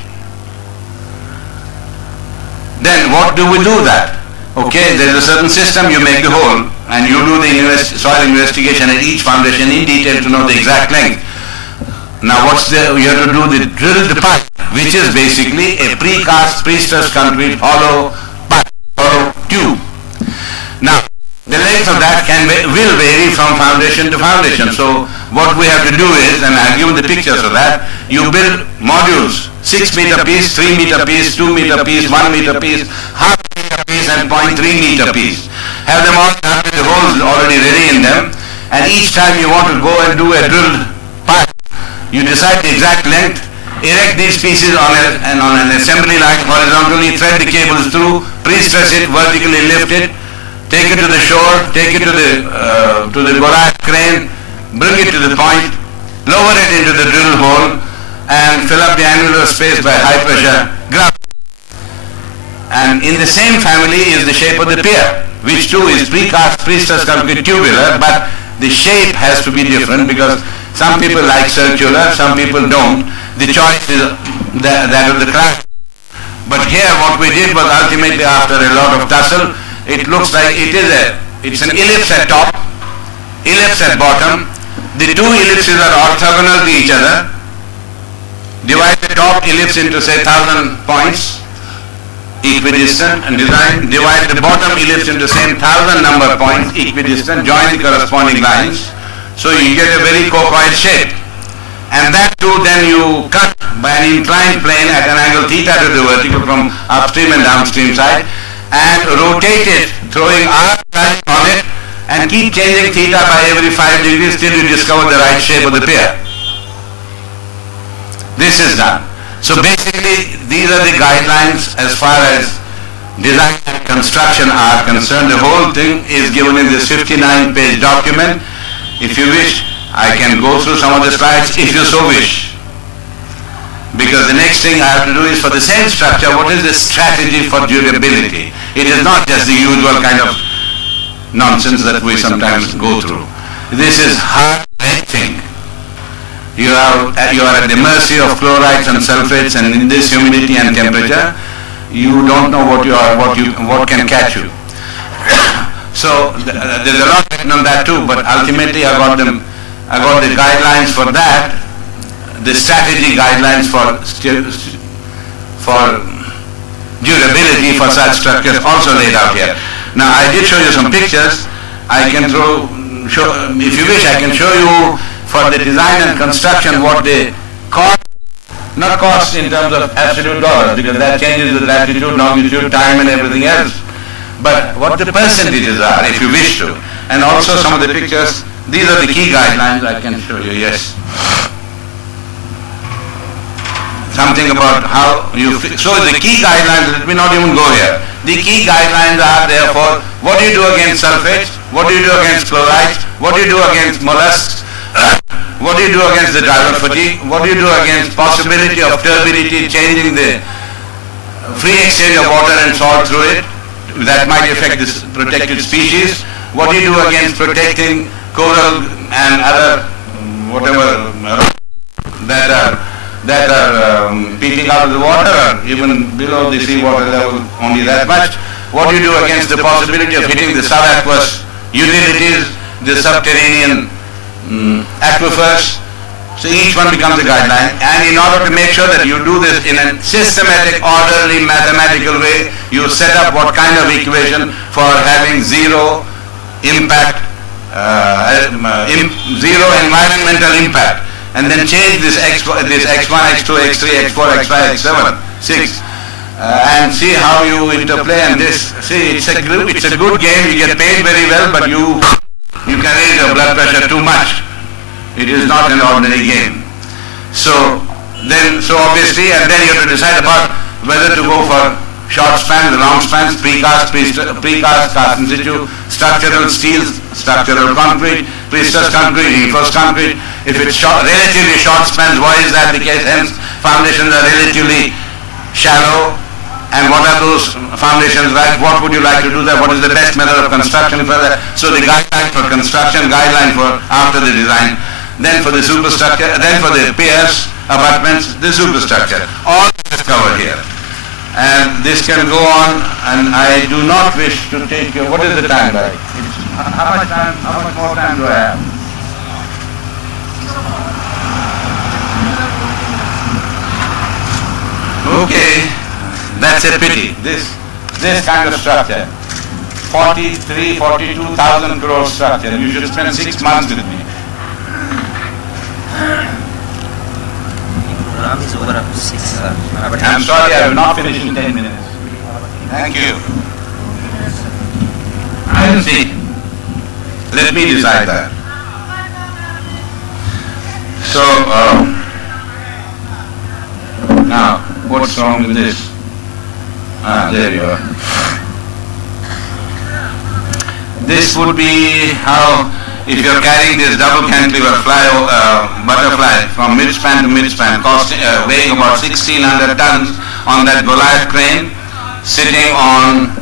Then what do we do that? Okay, there's a certain system, you make the hole and you do the soil investigation at each foundation in detail to know the exact length. Now you have to do the drill the pipe, which is basically a precast, pre-stressed concrete hollow pipe, hollow tube. Now, the length of that will vary from foundation to foundation. So what we have to do is, and I've given the pictures of that, you build modules, 6 meter piece, 3 meter piece, 2 meter piece, 1 meter piece, half meter piece and 0.3 meter piece. Have them all done with the holes already ready in them, and each time you want to go and do a drilled pipe, you decide the exact length, erect these pieces on an assembly line horizontally, thread the cables through, pre-stress it, vertically lift it, take it to the shore, take it to the Goliath crane, bring it to the point, lower it into the drill hole, and fill up the annular space by high pressure ground. And in the same family is the shape of the pier, which too is precast, pre-stressed concrete tubular, but the shape has to be different because some people like circular, some people don't. The choice is that of the craft. But here what we did was ultimately, after a lot of tussle, it looks like it's an ellipse at top, ellipse at bottom. The two ellipses are orthogonal to each other. Divide the top ellipse into say 1,000 points, equidistant, and divide the bottom ellipse into same 1,000 number points, equidistant, join the corresponding lines, so you get a very cocoid shape. And that too then you cut by an inclined plane at an angle theta to the vertical from upstream and downstream side, and rotate it, throwing arc lines on it, and keep changing theta by every 5 degrees till you discover the right shape of the pier. This is done. So basically, these are the guidelines as far as design and construction are concerned. The whole thing is given in this 59-page document. If you wish, I can go through some of the slides if you so wish. Because the next thing I have to do is, for the same structure, what is the strategy for durability? It is not just the usual kind of nonsense that we sometimes go through. This is hard-wrenching. You are at the mercy of chlorides and sulfates, and in this humidity and temperature, you don't know what can catch you. So there's a lot written on that too, but ultimately I got the guidelines for that, the strategy guidelines for durability for such structures also laid out here. Now I did show you some pictures. I can if you wish, I can show you for the design and construction what they cost, not cost in terms of absolute dollars, because that changes with latitude, longitude, time and everything else, but what the percentages are, if you wish to. And also some of the pictures, these are the key guidelines I can show you, yes. Something about how you so the key guidelines, let me not even go here. The key guidelines are therefore, what do you do against sulfates, what do you do against chlorides, what do you do against mollusks, what do you do against the driver fatigue, what do you do against possibility of turbidity changing the free exchange of water and salt through it, that might affect this protected species, what do you do against protecting coral and other whatever that are peeping out of the water or even below the seawater level, only that much. What do you do against the possibility of hitting the subaqueous utilities, the subterranean aquifers? So each one becomes a guideline, and in order to make sure that you do this in a systematic, orderly, mathematical way, you set up what kind of equation for having zero impact, zero environmental impact, and then change this x1, x2, x3, x4, x5, x7, 6 and see how you interplay. And this, see, it's a good game. You get paid very well, but you can raise your blood pressure too much. It is not an ordinary game. So obviously, and then you have to decide about whether to go for short spans, long spans, precast, cast in situ, structural steel, structural concrete, pre-stressed concrete, reinforced concrete. If it's relatively short spans, why is that the case? Hence, foundations are relatively shallow. And what are those foundations like? What would you like to do there? What is the best method of construction for that? So the guideline for construction, guideline for after the design, then for the superstructure, then for the piers, abutments, the superstructure. All is covered here. And this can go on, and I do not wish to take you. What is the time like? How much more time do I have? Okay, that's a pity. This kind of structure, 42,000 crore structure. You should spend 6 months with me. Is over up to 6. I'm sorry, I will not finish in 10 minutes. Thank you. I will see. Let me decide that. So, now, what's wrong with this? There you are. This would be how, if you're carrying this double cantilever butterfly from midspan to midspan, weighing about 1,600 tons on that Goliath crane, sitting on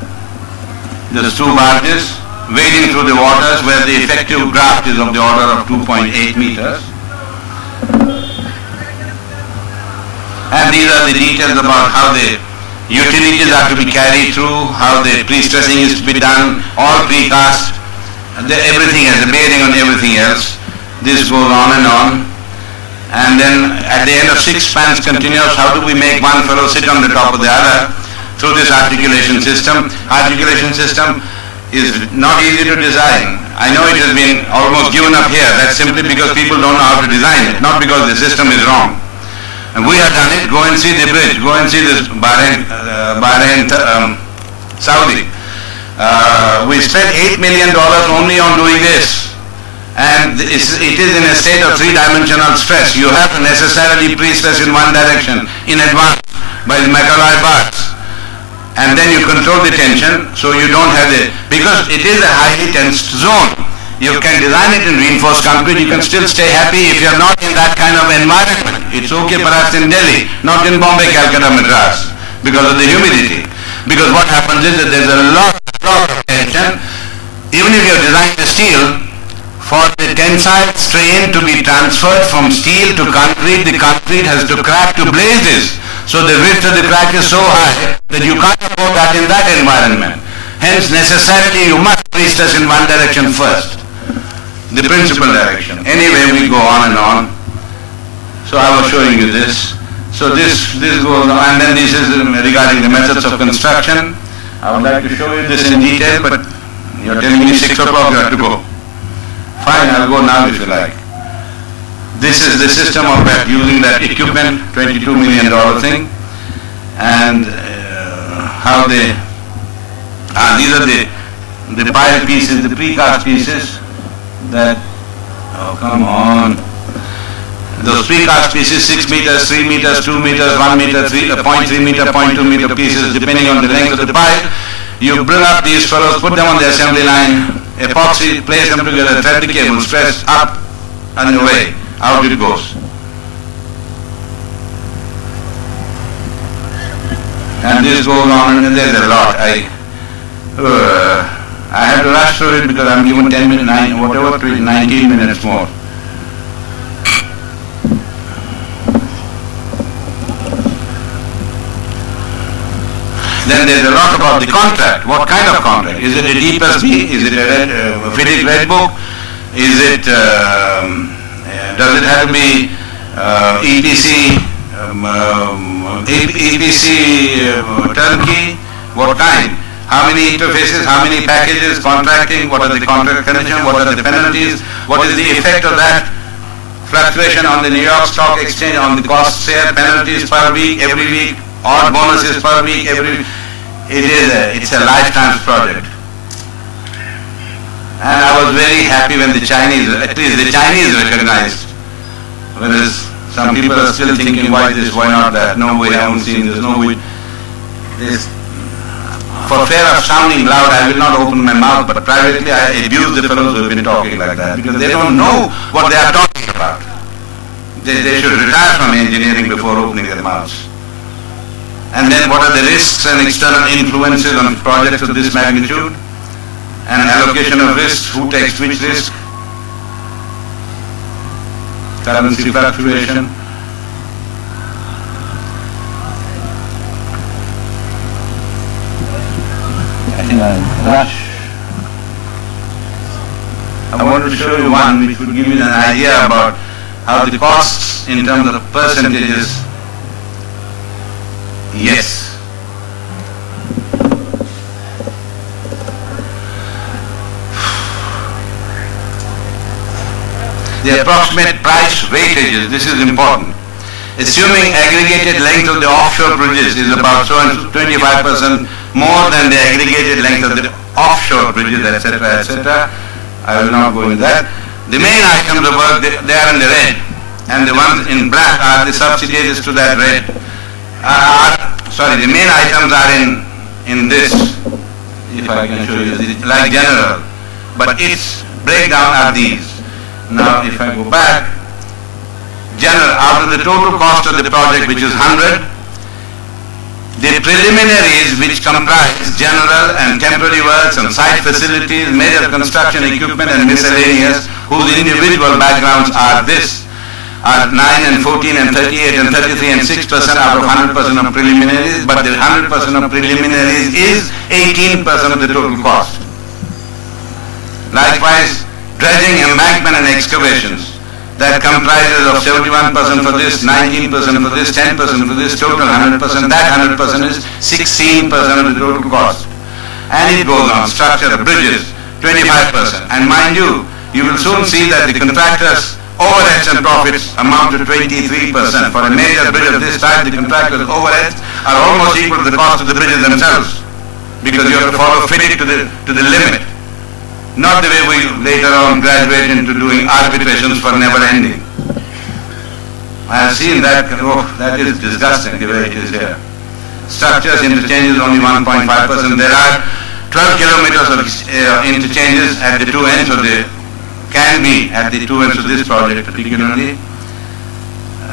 the two barges, wading through the waters where the effective draft is of the order of 2.8 meters. And these are the details about how the utilities are to be carried through, how the pre-stressing is to be done, all precast. Everything has a bearing on everything else. This goes on. And then at the end of 6 spans continuous, how do we make one fellow sit on the top of the other through this articulation system? Articulation system is not easy to design. I know it has been almost given up here. That's simply because people don't know how to design it, not because the system is wrong. And we have done it. Go and see the bridge. Go and see this Bahrain, Saudi. We spent $8 million only on doing this, and it is in a state of 3-dimensional stress. You have to necessarily pre-stress in one direction in advance by the McAuliffe bars, and then you control the tension so you don't have because it is a highly tensed zone. You can design it in reinforced concrete, you can still stay happy if you're not in that kind of environment. It's okay perhaps in Delhi, not in Bombay, Calcutta, Madras, because of the humidity. Because what happens is that there's a lot of tension. Even if you've designed the steel, for the tensile strain to be transferred from steel to concrete, the concrete has to crack to blazes. So the width of the crack is so high that you can't afford that in that environment. Hence, necessarily you must pre-stress in one direction first, the principal direction. Anyway, we go on and on. So I was showing you this. So this goes on, and then this is regarding the methods of construction. I would like to show you this in detail, but you're telling me 6 o'clock you have to go. Fine, I'll go now if you like. This is the system of that, using that equipment, $22 million thing, and how they, these are the pile pieces, the precast pieces that, oh come on, those precast pieces, 6 meters, 3 meters, 2 meters, 1 meter, 0.3 meter, 0.2 meter pieces, depending on the length of the pile. You bring up these fellows, put them on the assembly line, epoxy, place them together, thread the cable, stress up and away, out it goes. And this goes on, and there's a lot. I have to rush through it because I'm given 10 minutes, 19 minutes more. Then there's a lot about the contract. What kind of contract? Is it a DPSB? Is it a FIDIC Red Book? Is it, does it have to be EPC, turnkey? What kind? How many interfaces, how many packages, contracting, what are the contract conditions, what are the penalties, what is the effect of that fluctuation on the New York Stock Exchange, on the cost share, penalties per week, every week, odd bonuses per week, it's a lifetime project. And I was very happy when at least the Chinese recognized. Whereas some people are still thinking, why this, why not that? No, we haven't seen this, no, this. For fear of sounding loud, I will not open my mouth, but privately I abuse the fellows who have been talking like that, because they don't know what they are talking about. They should retire from engineering before opening their mouths. And then what are the risks and external influences on projects of this magnitude? And allocation of risks, who takes which risk? Currency fluctuation. Rush. I wanted to show you one which would give you an idea about how the costs in terms of percentages. Yes. The approximate price weightages, this is important. Assuming aggregated length of the offshore bridges is about 25% more than the aggregated length of the offshore bridges, etc., etc. I will not go into that. The main items of work, they are in the red, and the ones in black are the subsidiaries to that red. The main items are in this, if I can show you, like general, but its breakdown are these. Now if I go back, general, out of the total cost of the project, which is 100, the preliminaries, which comprise general and temporary works and site facilities, major construction equipment and miscellaneous, whose individual backgrounds are this, are 9 and 14 and 38 and 33 and 6% out of 100% of preliminaries, but the 100% of preliminaries is 18% of the total cost. Likewise, dredging, embankment and excavations, that comprises of 71% for this, 19% for this, 10% for this, total 100%, that 100% is 16% of the total cost. And it goes on, structure of bridges, 25%. And mind you, you will soon see that the contractors' overheads and profits amount to 23%. For a major bridge of this type, the contractors' overheads are almost equal to the cost of the bridges themselves, because you have to follow fit it to the limit. Not the way we later on graduate into doing arbitrations for never ending. I have seen that, that is disgusting the way it is here. Structures, interchanges only 1.5%. There are 12 kilometers of interchanges at the two ends of can be at the two ends of this project particularly.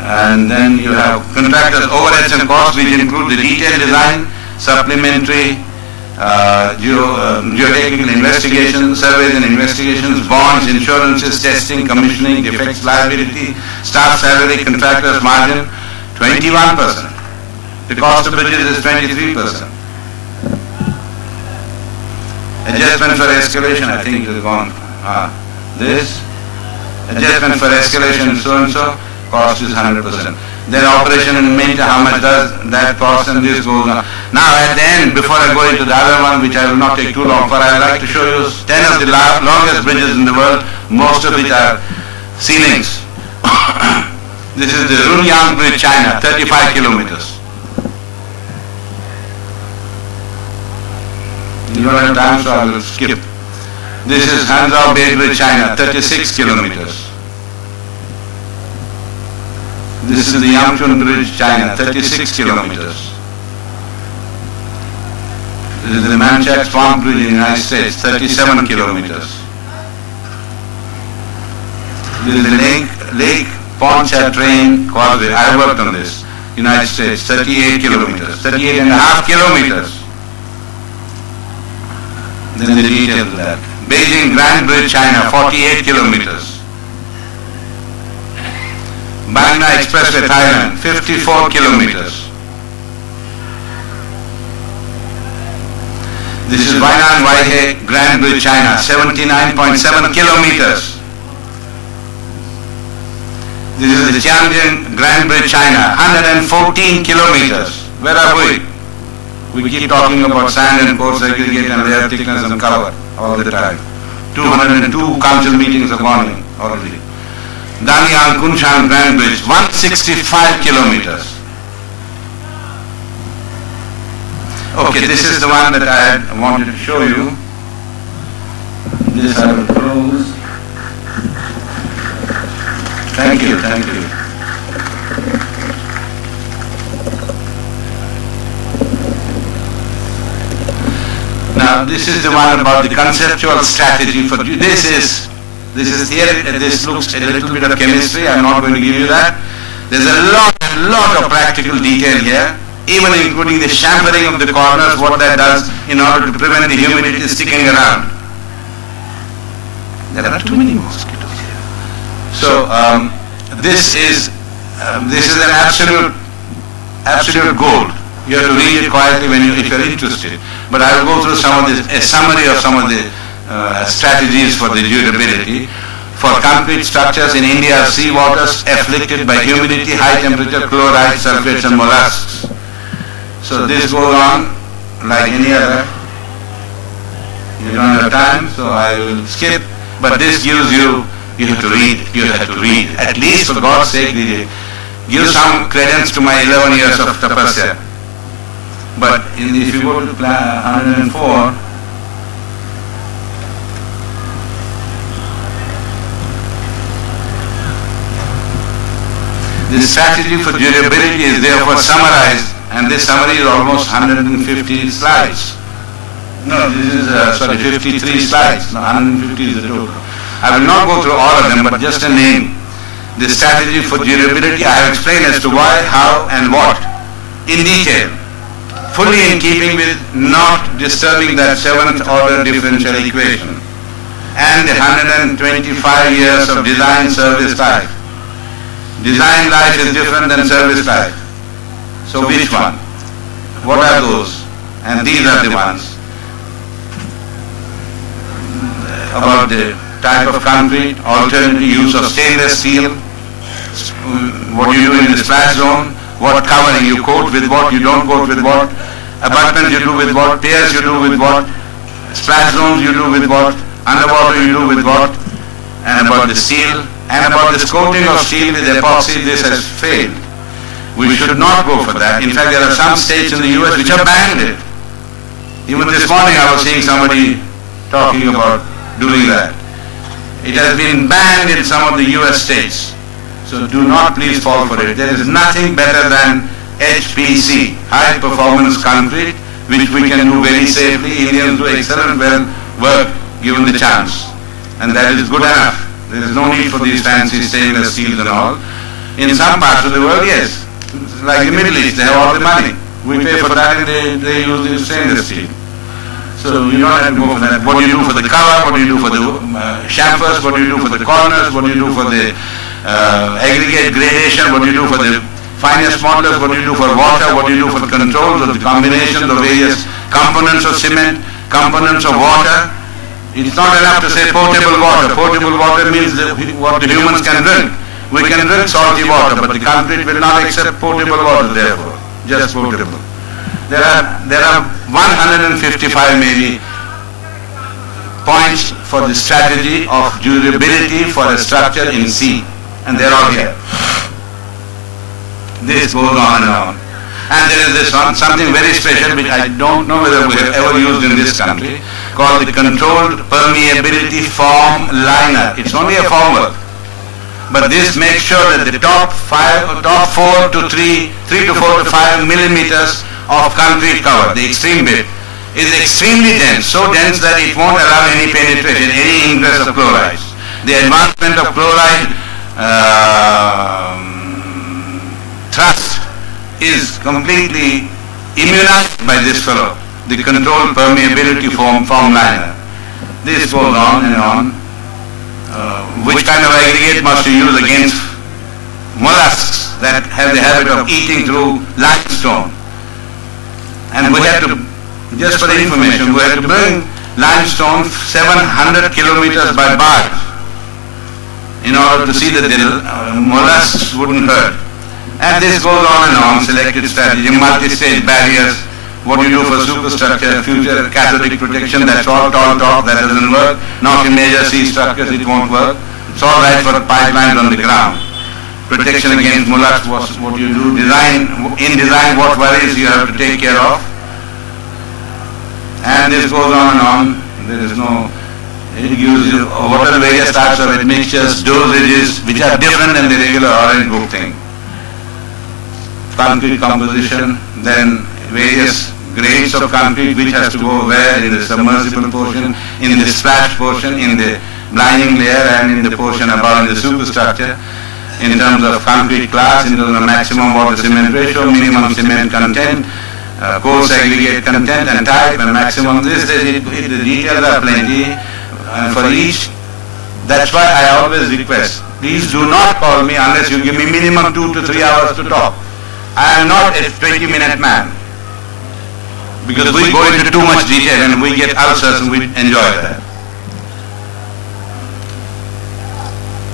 And then you have contractors' overheads and costs, which include the detailed design, supplementary, geotechnical investigations, surveys and investigations, bonds, insurances, testing, commissioning, defects, liability, staff salary, contractors' margin, 21%. The cost of bridges is 23%. Adjustment for escalation, I think it is gone. This, adjustment for escalation and so, cost is 100%. Then operation and maintenance, how much does that cost, and this goes on. Now at the end, before I go into the other one, which I will not take too long for, I would like to show you 10 of the longest bridges in the world, most of which are ceilings. This is the Runyang Bridge, China, 35 kilometers. You don't have time, so I will skip. This is Hanzhou Bay Bridge, China, 36 kilometers. This is the Yangchun Bridge, China, 36 kilometers. This is the Manchac Swamp Bridge in the United States, 37 kilometers. This is the Lake Pontchartrain Causeway. I worked on this, United States, 38 kilometers, 38 and a half kilometers. Then the details of that. Beijing Grand Bridge, China, 48 kilometers. Bangna Expressway, Thailand, 54 kilometers. This is Wainan Waihe Grand Bridge, China, 79.7 kilometers. This is the Tianjin Grand Bridge, China, 114 kilometers. Where are we? We keep talking about sand and coarse aggregate and layer thickness and cover all the time. 202 council meetings have gone in already. Danyang Kunshan Grand Bridge, 165 kilometers. Okay, this is the one that I wanted to show you. This I will close. Thank you, thank you. Now, this is the one about the conceptual strategy for this is theory. This looks a little bit of chemistry. I'm not going to give you that. There's a lot of practical detail here, even including the chamfering of the corners, what that does in order to prevent the humidity sticking around. There are too many mosquitoes here. So this is an absolute gold. You have to read it quietly if you're interested. But I will go through a summary of some of the strategies for the durability. For concrete structures in India, seawaters afflicted by humidity, high temperature, chloride, sulfates and mollusks. So this goes on like any other. You don't have time, so I will skip. But this gives you have to read. At least for God's sake, give some credence to my 11 years of tapasya. But if you go to 104, the strategy for durability is therefore summarized, and this summary is almost 150 slides. No, this is 53 slides. No, 150 is the total. I will not go through all of them, but just a name. The strategy for durability I have explained as to why, how and what in detail, fully in keeping with not disturbing that 7th order differential equation and the 125 years of design service life. Design life is different than service life. So which one? What are those? And these are the ones. About the type of concrete, alternative use of stainless steel, what you do in the splash zone, what covering you coat with what, you don't coat with what, abutments you do with what, piers you do with what, splash zones you do with what, underwater you do with what, and about the steel, and about this coating of steel with epoxy, this has failed. We should not go for that. In fact, there are some states in the US which have banned it. Even this morning I was seeing somebody talking about doing that. It has been banned in some of the US states. So do not please fall for it. There is nothing better than HPC, high performance concrete, which we can do very safely. Indians do excellent work given the chance. And that is good enough. There is no need for these fancy stainless steels and all. In some parts of the world, yes. Like the Middle East, they have all the money. We pay for that and they use the stainless steel. So you don't have to go for that. What do you do for the cover? What do you do for the chamfers? What do you do for the corners? What do you do for the aggregate gradation? What do you do for the finest modelers? What do you do for water? What do you do for the controls of the combinations of various components of cement, components of water? It's not enough to say potable water. Potable water means what the humans can drink. We can drink salty water, but the concrete will not accept potable water, therefore, just potable. There are 155 maybe points for the strategy of durability for a structure in sea, and they're all here. This goes on and on. And there is this one, something very special which I don't know whether we have ever used in this country, called the controlled permeability form liner. It's only a formwork, but this makes sure that the top 4 to 5 millimeters of concrete cover, the extreme bit, is extremely dense, so dense that it won't allow any penetration, any ingress of chlorides. The advancement of chloride thrust is completely immunized by this fellow, the controlled permeability form liner. This goes on and on. Which kind of aggregate must you use against mollusks that have the habit of eating through limestone? And we had to, just for the information, we had to bring limestone 700 kilometers by barge in order to see that the mollusks wouldn't hurt. And this goes on and on, selected strategy, multi-stage barriers, what do you do for superstructure, future cathodic protection, that's all talk, that doesn't work. Not in major sea structures, it won't work. It's all right for pipelines on the ground. Protection against mollusks, what you do, in design, what worries you have to take care of. And this goes on and on. There is no, it gives you what are the various types of admixtures, dosages, which are different than the regular orange book thing. Concrete composition, then various grades of concrete which has to go where, in the submersible portion, in the splash portion, in the blinding layer, and in the portion above in the superstructure, in terms of concrete class, in terms of maximum water cement ratio, minimum cement content, coarse aggregate content and type, and maximum this, the details are plenty for each. That's why I always request, please do not call me unless you give me minimum 2 to 3 hours to talk. I am not a 20-minute man, because we go into too much detail and we get ulcers and we enjoy that.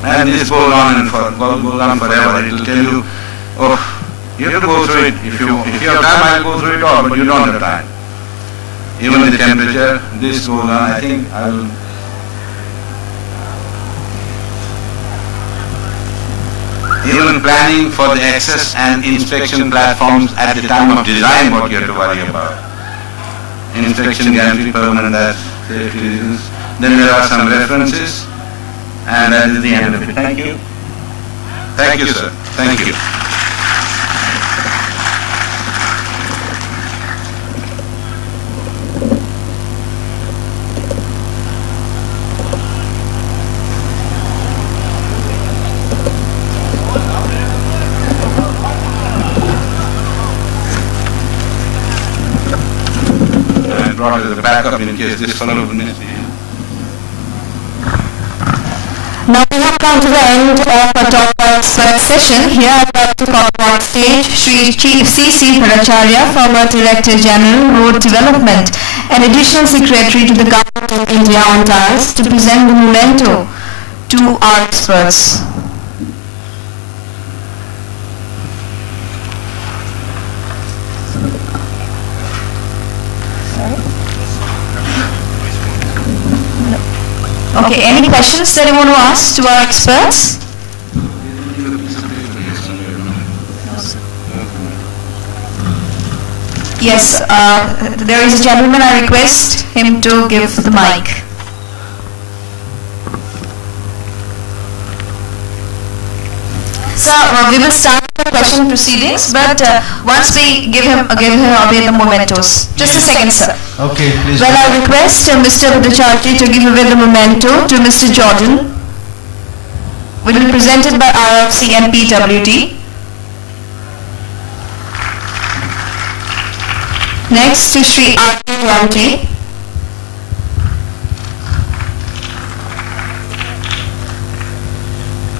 And this goes on and goes on forever. It will tell you, oh, you have to go through it. If you have time, I'll go through it all, but you don't have time. Even the temperature, this goes on. I think I will. Even planning for the access and inspection platforms at the time of design, what you have to worry about. Inspection guarantee, permanent, that safety reasons. Then there are some references, and that is the end of it. Thank you. Thank you, sir. Thank you. Brought as a backup in case this fellow will miss you. Now we have come to the end of our talk expert session. Here I'd like to call on stage Sri Chief C.C. Bhattacharya, former Director General, Road Development and Additional Secretary to the Government of India on dais, to present the memento to our experts. Okay, any questions that you want to ask to our experts? Yes, there is a gentleman. I request him to give the mic. So we will start the question proceedings, but once we give him away the mementos. Just a second, sir. Okay, please. Well, I request Mr. Bhattacharya to give away the memento to Mr. Jordan. Will be presented by IRC and PWD. Next to Sri R.K. Ramji.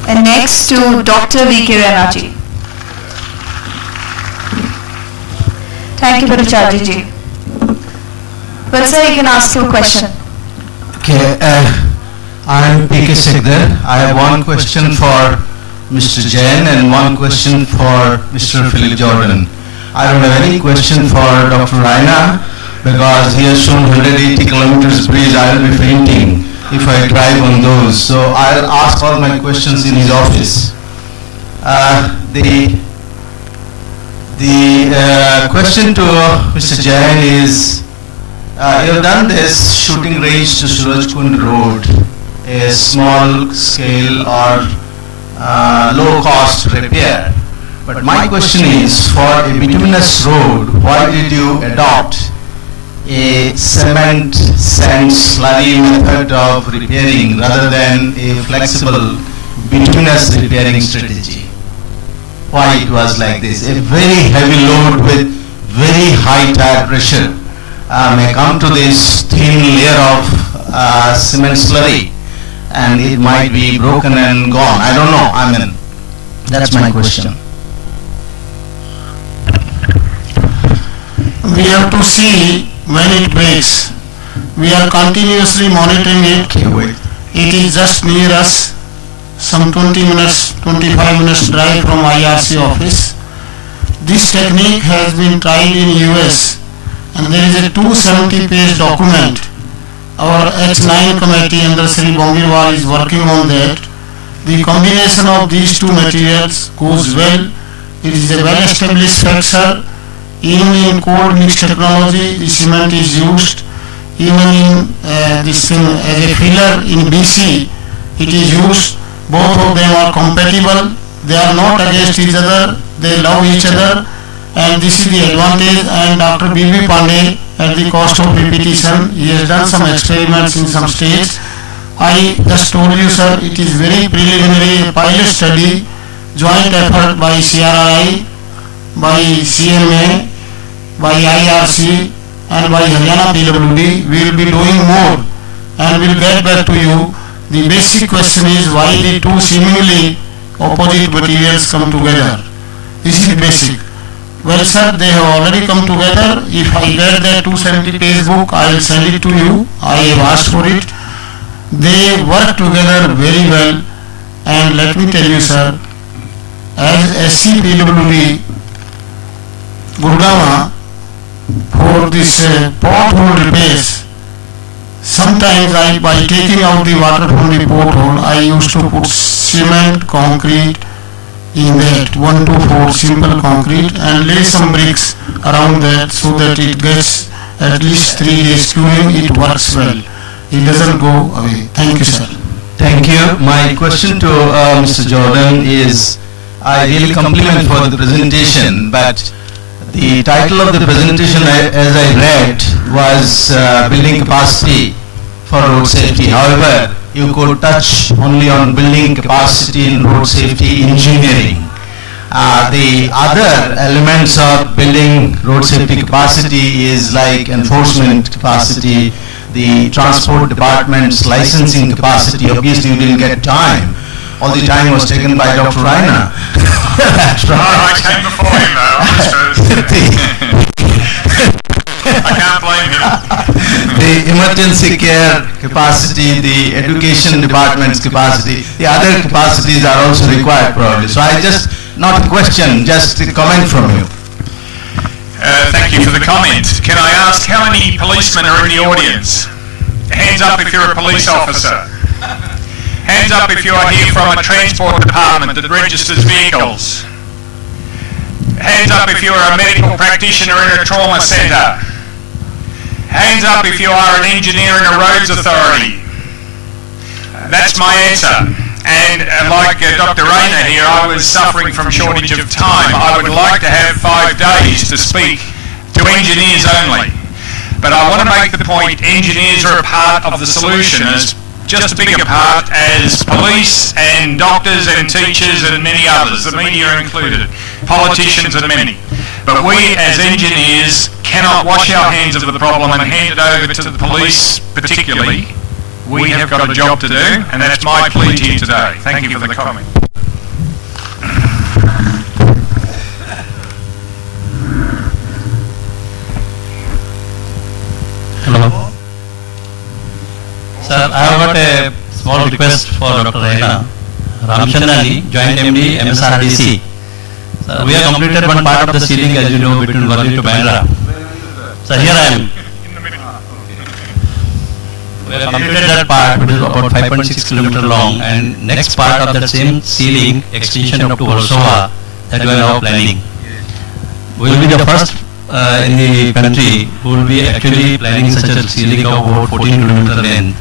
And next to Dr. V.K. Ranaji. Thank you, Bhattacharya ji. Well, sir, you can ask your question. Okay, I'm P.K. Sekdar. I have one question for Mr. Jain and one question for Mr. Philip Jordan. I don't have any question for Dr. Raina because he has shown 180 kilometers bridge. I will be fainting if I drive on those. So I'll ask all my questions in his office. The question to Mr. Jain is, you have done this shooting range to Surajkund Road, a small scale or low cost repair. But my question is, for a bituminous road, why did you adopt a cement sand slurry method of repairing rather than a flexible bituminous repairing strategy? Why it was like this? A very heavy load with very high tire pressure may come to this thin layer of cement slurry and it might be broken and gone. I don't know. I mean, that's my question. We have to see when it breaks. We are continuously monitoring it. Okay, wait. It is just near us, some 20 minutes, 25 minutes drive from IRC office. This technique has been tried in US and there is a 270-page document. Our H9 committee under Sri Bongirwal is working on that. The combination of these two materials goes well. It is a well-established factor. Even in cold mix technology, the cement is used. even in this thing as a filler in BC, it is used. Both of them are compatible. They are not against each other. They love each other, and this is the advantage. And Dr. B.B. Pandey, at the cost of repetition, he has done some experiments in some states. I just told you, sir, it is very preliminary pilot study, joint effort by CRI, by CMA, by IRC, and by Haryana PWD. We will be doing more, and we will get back to you. The basic question is why the two seemingly opposite materials come together. This is the basic. Well, sir, they have already come together. If I get the 270-page book, I will send it to you. I have asked for it. They work together very well. And let me tell you, sir, as SC PWD, Gurgaon, for this pothole repairs, sometimes by taking out the water from the pothole, I used to put cement, concrete in that 1 to 4 simple concrete and lay some bricks around that so that it gets at least 3 days curing. It works well. It doesn't go away. Thank you, sir. Thank you. My question to Mr. Jordan is, I really compliment for the presentation, but the title of the presentation, as I read, was building capacity for road safety. However, you could touch only on building capacity in road safety engineering. The other elements of building road safety capacity is like enforcement capacity, the transport department's licensing capacity. Obviously, you didn't get time. All the time was taken by Dr. Raina. That's right. I came before him though. I can't blame him. The emergency care capacity, the education department's capacity, the other capacities are also required probably. So I just, not a question, just a comment from you. Thank you for the comment. Can I ask how many policemen are in the audience? Hands up if you're a police officer. Hands up if you are here from a transport department that registers vehicles. Hands up if you are a medical practitioner in a trauma centre. Hands up if you are an engineer in a roads authority. That's my answer. And like Dr. Raina here, I was suffering from shortage of time. I would like to have 5 days to speak to engineers only. But I want to make the point, engineers are a part of the solution, as just a bigger part as police and doctors and teachers and many others, the media included, politicians and many. But we as engineers cannot wash our hands of the problem and hand it over to the police particularly. We have got a job to do, and that's my plea to you today. Thank you for the comment. Hello. Sir, I have got a small request for Dr. Raina. Ramchandani, Joint MD, MSRDC. Sir, we have completed one part of the ceiling, as you know, between Worli to Bandra. Sir, here I am. We have completed that part, which is about 5.6 kilometers long, and next part of that same ceiling, extension up to Warsaw, that we are now planning. We will be the first in the country who will be actually planning such a ceiling of about 14 kilometers length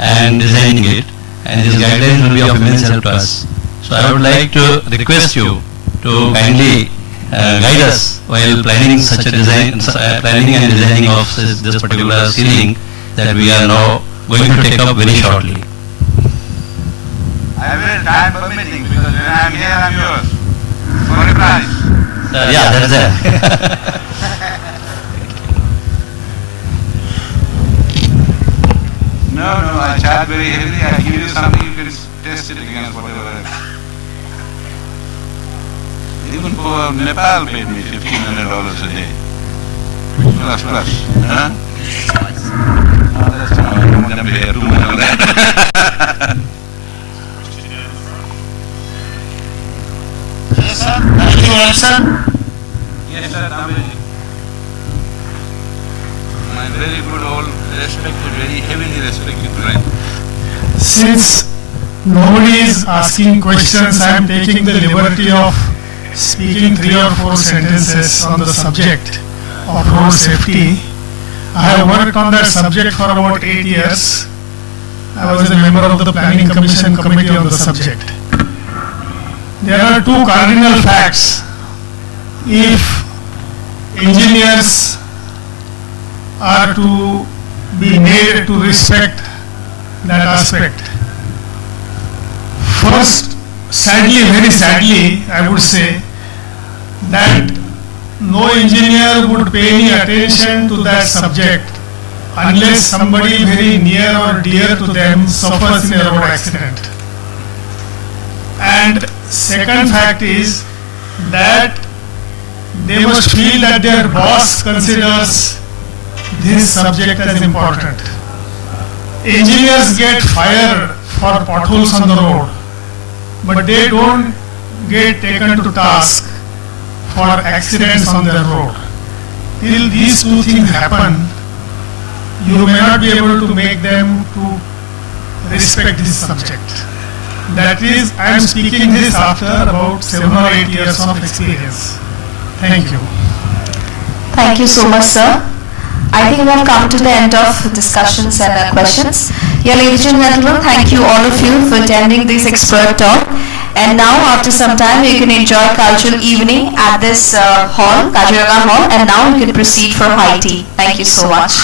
and designing it, and this guidelines will be of immense help to us. So I would like to request you to kindly guide us while planning such a design, planning and designing of this particular ceiling that we are now going to take up very shortly. I will, time permitting, because when I am here, I am yours. For a prize. Yeah, that's there. No, I charge very heavily. I give you something, you can test it against whatever. Even for Nepal paid me $1,500 a day. Plus. Huh? No, that's not. I don't want to pay too much on that. Yes, sir. Thank you, sir. Yes, sir. My very good old respected, very heavily respected friend. Since nobody is asking questions, I am taking the liberty of speaking 3 or 4 sentences on the subject of road safety. I have worked on that subject for about 8 years. I was a member of the Planning Commission committee on the subject. There are two cardinal facts. If engineers are to be made to respect that aspect. First, sadly, very sadly, I would say that no engineer would pay any attention to that subject unless somebody very near or dear to them suffers in a road accident. And second fact is that they must feel that their boss considers this subject as important. Engineers get fired for potholes on the road, but they don't get taken to task for accidents on their road. Till these two things happen, you may not be able to make them to respect this subject. That is, I am speaking this after about 7 or 8 years of experience. Thank you. Thank you so much, sir. I think we have come to the end of discussions and questions. Yeah, ladies and gentlemen, thank you all of you for attending this expert talk. And now, after some time, you can enjoy cultural evening at this hall, Kaziranga Hall, and now you can proceed for high tea. Thank you so much.